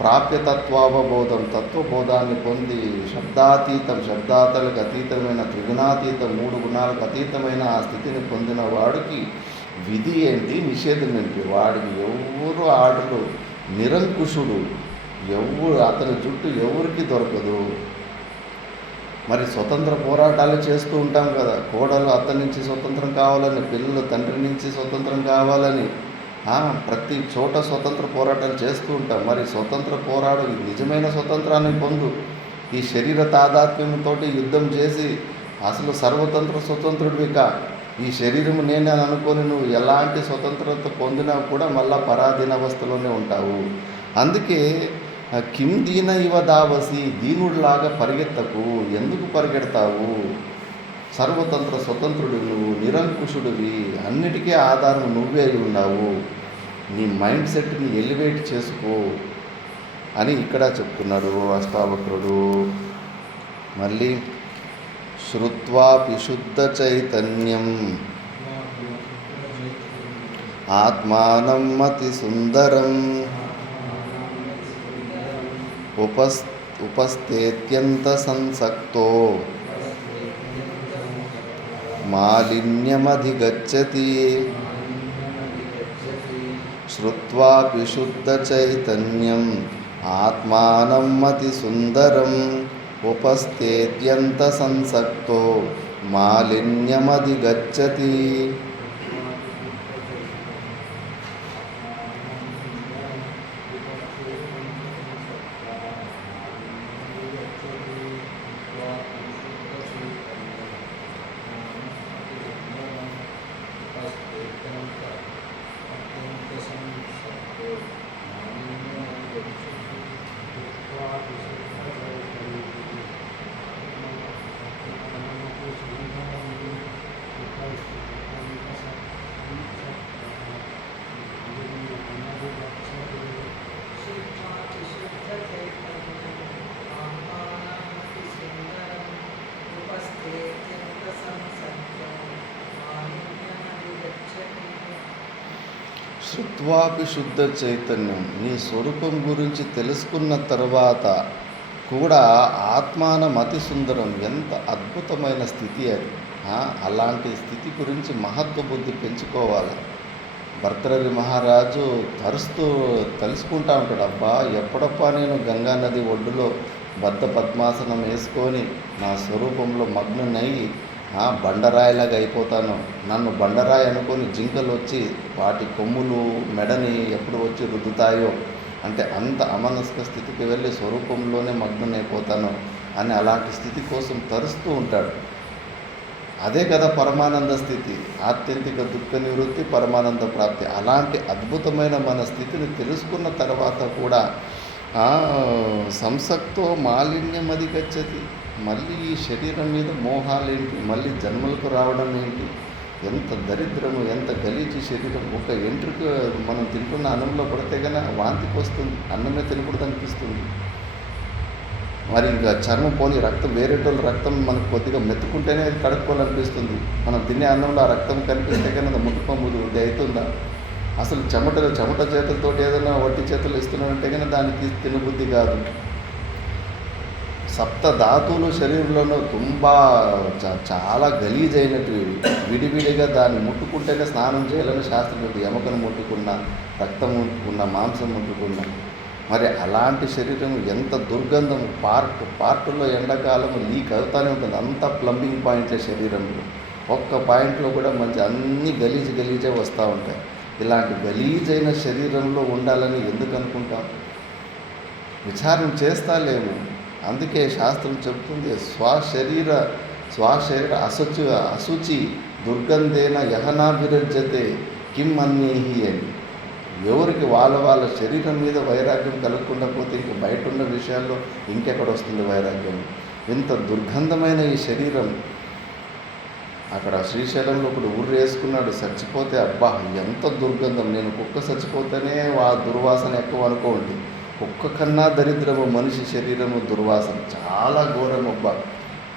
ప్రాప్య తత్వావబోధం తత్వబోధాన్ని పొంది శబ్దాతలకు అతీతమైన త్రిగుణాతీతం 3 గుణాలకు అతీతమైన ఆ స్థితిని పొందిన వాడికి విధి ఏంటి, నిషేధం ఏంటి? వాడికి ఎవరు ఆడలు, నిరంకుశుడు, అతని జుట్టు ఎవరికి దొరకదు. మరి స్వతంత్ర పోరాటాలు చేస్తూ ఉంటాం కదా. కోడలు అతని నుంచి స్వతంత్రం కావాలని, పిల్లలు తండ్రి నుంచి స్వతంత్రం కావాలని ప్రతి చోట స్వతంత్ర పోరాటాలు చేస్తూ ఉంటాం. మరి స్వతంత్ర పోరాడు నిజమైన స్వతంత్రాన్ని పొందు. ఈ శరీర తాదాత్మ్యంతో యుద్ధం చేసి అసలు స్వతంత్రుడివిగా ఈ శరీరము నేనే అనుకొని నువ్వు ఎలాంటి స్వతంత్రత పొందినా కూడా మళ్ళా పరాధీన అవస్థలోనే ఉంటావు. అందుకే కిం దీన ఇవ దావసి, దీనుడిలాగా పరిగెత్తకు. ఎందుకు పరిగెడతావు? స్వతంత్రుడు నువ్వు, నిరంకుశుడివి, అన్నిటికీ ఆధారం నువ్వే అయి ఉన్నావు. నీ మైండ్ సెట్ని ఎలివేట్ చేసుకో అని ఇక్కడ చెప్తున్నాడు అష్టావక్రుడు. మళ్ళీ శ్రుత్వాపి శుద్ధ చైతన్యం ఆత్మానం మతి సుందరం ఉపస్థేత్యంత సంసక్తో మాలిన్యమధిగచ్చతి. శ్రుత్వాపి శుద్ధ చైతన్యం ఆత్మానం మతి సుందరం ఉపస్థేత్యంత సంసక్తో మాలిన్యమధిగచ్చతి. శృత్వాపి శుద్ధ చైతన్యం. నీ స్వరూపం గురించి తెలుసుకున్న తర్వాత కూడా ఆత్మానం అతి సుందరం. ఎంత అద్భుతమైన స్థితి అది. అలాంటి స్థితి గురించి మహత్వ బుద్ధి పెంచుకోవాలి. భర్తృహరి మహారాజు తలుసుకుంటా ఉంటాడు, అబ్బా ఎప్పుడప్పా నేను గంగా నది ఒడ్డులో బద్ధ పద్మాసనం వేసుకొని నా స్వరూపంలో మగ్నునయ్యి బండరాయిలాగా అయిపోతాను. నన్ను బండరాయి అనుకొని జింకలు వచ్చి వాటి కొమ్ములు మెడని ఎప్పుడు వచ్చి రుద్దుతాయో, అంటే అంత అమనస్క స్థితికి వెళ్ళి స్వరూపంలోనే మగ్నమైపోతాను అని అలాంటి స్థితి కోసం తరుస్తూ ఉంటాడు. అదే కదా పరమానంద స్థితి. ఆత్యంతిక దుఃఖ నివృత్తి, పరమానంద ప్రాప్తి. అలాంటి అద్భుతమైన మన స్థితిని తెలుసుకున్న తర్వాత కూడా సంసక్తో మాలిన్యం అధిగచ్చతి. మళ్ళీ ఈ శరీరం మీద మోహాలేంటి, మళ్ళీ జన్మలకు రావడం ఏంటి, ఎంత దరిద్రము, ఎంత గలీజు శరీరం. ఒక ఎంట్రుకు మనం తింటున్న అన్నంలో పడితే కన్నా వాంతికి వస్తుంది, అన్నమే తినకూడదు అనిపిస్తుంది. మరి ఇంకా చర్మం పోని రక్తం, వేరేటోళ్ళ రక్తం మనకు కొద్దిగా మెత్తుకుంటేనే అది కడుక్కోవాలనిపిస్తుంది. మనం తినే అన్నంలో ఆ రక్తం కనిపిస్తే కానీ అది ముట్టుకోముది అవుతుందా? అసలు చెమట చేతులతో ఏదైనా వట్టి చేతులు ఇస్తున్నాడంటే కానీ దానికి తినబుద్ధి కాదు. సప్త ధాతువులు శరీరంలోనూ చాలా గలీజైనటివి. విడివిడిగా దాన్ని ముట్టుకుంటేనే స్నానం చేయాలని శాస్త్రం ఉంది. ఎముకను ముట్టుకున్నా, రక్తం ముట్టుకున్నా, మాంసం ముట్టుకున్నా. మరి అలాంటి శరీరం ఎంత దుర్గంధం, పార్టుల్లో ఎండాకాలం లీక్ అవుతూనే ఉంటుంది. అంతా ప్లంబింగ్ పాయింట్లే శరీరంలో. ఒక్క పాయింట్లో కూడా మంచి అన్ని గలీజే వస్తూ ఉంటాయి. ఇలాంటి గలీజైన శరీరంలో ఉండాలని ఎందుకు అనుకుంటాం? విచారణ చేస్తాలేము. అందుకే శాస్త్రం చెప్తుంది, స్వశరీర అశుచి దుర్గంధేన యహనాభిరజ్యతే కిం అన్యేహి అని. ఎవరికి వాళ్ళ శరీరం మీద వైరాగ్యం కలగకుండా పోతే ఇంక బయట ఉన్న విషయాల్లో ఇంకెక్కడ వస్తుంది వైరాగ్యం? ఇంత దుర్గంధమైన ఈ శరీరం. అక్కడ శ్రీశైలంలో ఒకడు ఊరు వేసుకున్నాడు, చచ్చిపోతే అబ్బా ఎంత దుర్గంధం. నేను కుక్క చచ్చిపోతేనే ఆ దుర్వాసన ఎక్కువ అనుకోండి. కుక్క కన్నా దరిద్రము మనిషి శరీరము దుర్వాసన చాలా ఘోరం. అబ్బా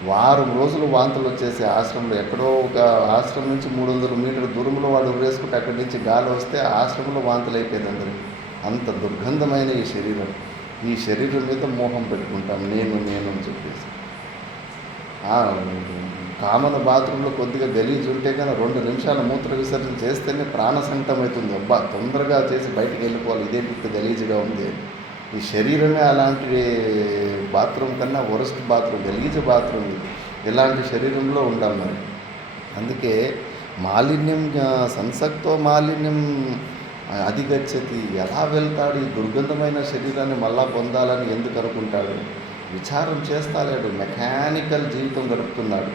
వారం రోజులు వాంతులు వచ్చేసి ఆశ్రమంలో, ఎక్కడో ఒక ఆశ్రమం నుంచి 300 మీటర్ల దూరంలో వాడు ఉరేసుకుంటే అక్కడి నుంచి గాలి వస్తే ఆశ్రమంలో వాంతులు అయిపోయింది అందరూ. అంత దుర్గంధమైన ఈ శరీరం. ఈ శరీరం మీద మోహం పెట్టుకుంటాం, నేను అని చెప్పేసి. కామన్ బాత్రూంలో కొద్దిగా గలీజు ఉంటే కానీ 2 నిమిషాల మూత్ర విసర్జన చేస్తేనే ప్రాణ సంకటం అవుతుంది. అబ్బా తొందరగా చేసి బయటికి వెళ్ళిపోవాలి, ఇదే పిత్త గలీజుగా ఉంది. ఈ శరీరమే అలాంటి బాత్రూమ్ కన్నా వరస్ట్ బాత్రూమ్, గలీజు బాత్రూమ్. ఇలాంటి శరీరంలో ఉండాలి మరి. అందుకే మాలిన్యం సంసక్తో మాలిన్యం అధిగచ్చతి. ఎలా వెళ్తాడు ఈ దుర్గంధమైన శరీరాన్ని మళ్ళా పొందాలని ఎందుకు అనుకుంటాడు? విచారం చేస్తాలేడు, మెకానికల్ జీవితం గడుపుతున్నాడు.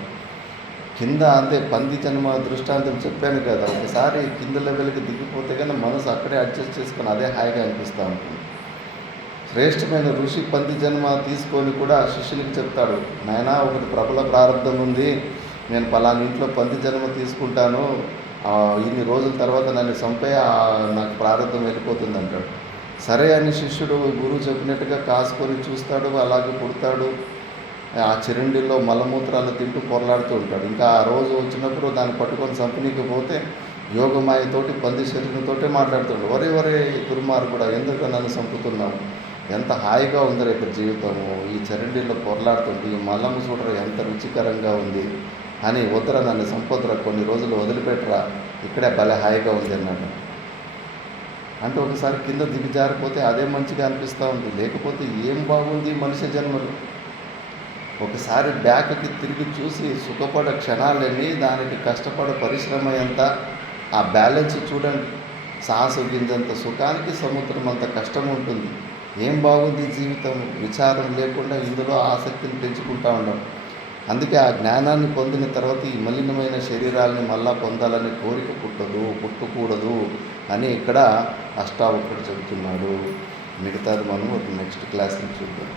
కింద అంతే పంది జన్మ దృష్టాంతం చెప్పాను కదా, ఒకసారి కింద లెవెల్కి దిగిపోతే కానీ మనసు అక్కడే అడ్జస్ట్ చేసుకొని అదే హాయిగా అనిపిస్తూ ఉంటుంది. శ్రేష్టమైన ఋషి పంది జన్మ తీసుకొని కూడా శిష్యునికి చెప్తాడు, నాయనా ఒకటి ప్రబల ప్రారంభం ఉంది, నేను పలానా ఇంట్లో పంది జన్మ తీసుకుంటాను, ఇన్ని రోజుల తర్వాత నన్ను చంపే నాకు ప్రారంభం వెళ్ళిపోతుంది అంటాడు. సరే అని శిష్యుడు గురువు చెప్పినట్టుగా కాసుకొని చూస్తాడు, అలాగే పుడతాడు. ఆ చిరండిలో మలమూత్రాలు తింటూ పొరలాడుతూ ఉంటాడు. ఇంకా ఆ రోజు వచ్చినప్పుడు దాన్ని పట్టుకొని చంపనీకి పోతే యోగమాయతోటి పంది శరీరంతో మాట్లాడుతాడు, ఒరే దుర్మార్గుడా ఎందుకు నన్ను చంపుతున్నావు, ఎంత హాయిగా ఉంది రేపు జీవితము, ఈ చరండిలో పొరలాడుతుంటే ఈ మలము చూడరా ఎంత రుచికరంగా ఉంది అని, వద్దురా నన్ను సంపదరా కొన్ని రోజులు వదిలిపెట్టరా, ఇక్కడే భలే హాయిగా ఉంది అన్నాడు. అంటే ఒకసారి కింద దిగజారిపోతే అదే మంచిగా అనిపిస్తూ ఉంది, లేకపోతే ఏం బాగుంది మనిషి జన్మలు. ఒకసారి బ్యాక్కి తిరిగి చూసి సుఖపడ క్షణాలన్నీ, దానికి కష్టపడ పరిశ్రమ ఎంత, ఆ బ్యాలెన్స్ చూడండి. సాసు గింజంత సుఖానికి సముద్రం అంత కష్టం ఉంటుంది. ఏం బాగుంది జీవితం, విచారం లేకుండా ఇందులో ఆసక్తిని పెంచుకుంటూ ఉండడం. అందుకే ఆ జ్ఞానాన్ని పొందిన తర్వాత ఈ మలినమైన శరీరాలని మళ్ళా పొందాలని కోరిక పుట్టకూడదు అని ఇక్కడ అష్టావకుడు చెబుతున్నాడు. మిగతాది మనం ఒక నెక్స్ట్ క్లాస్ని చూద్దాం.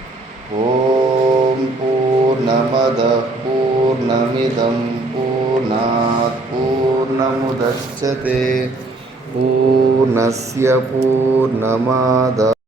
ఓం పూర్ణమద పూర్ణమిదం పూర్ణాత్ పూర్ణముదచ్యతే పూర్ణస్య పూర్ణమాదాయ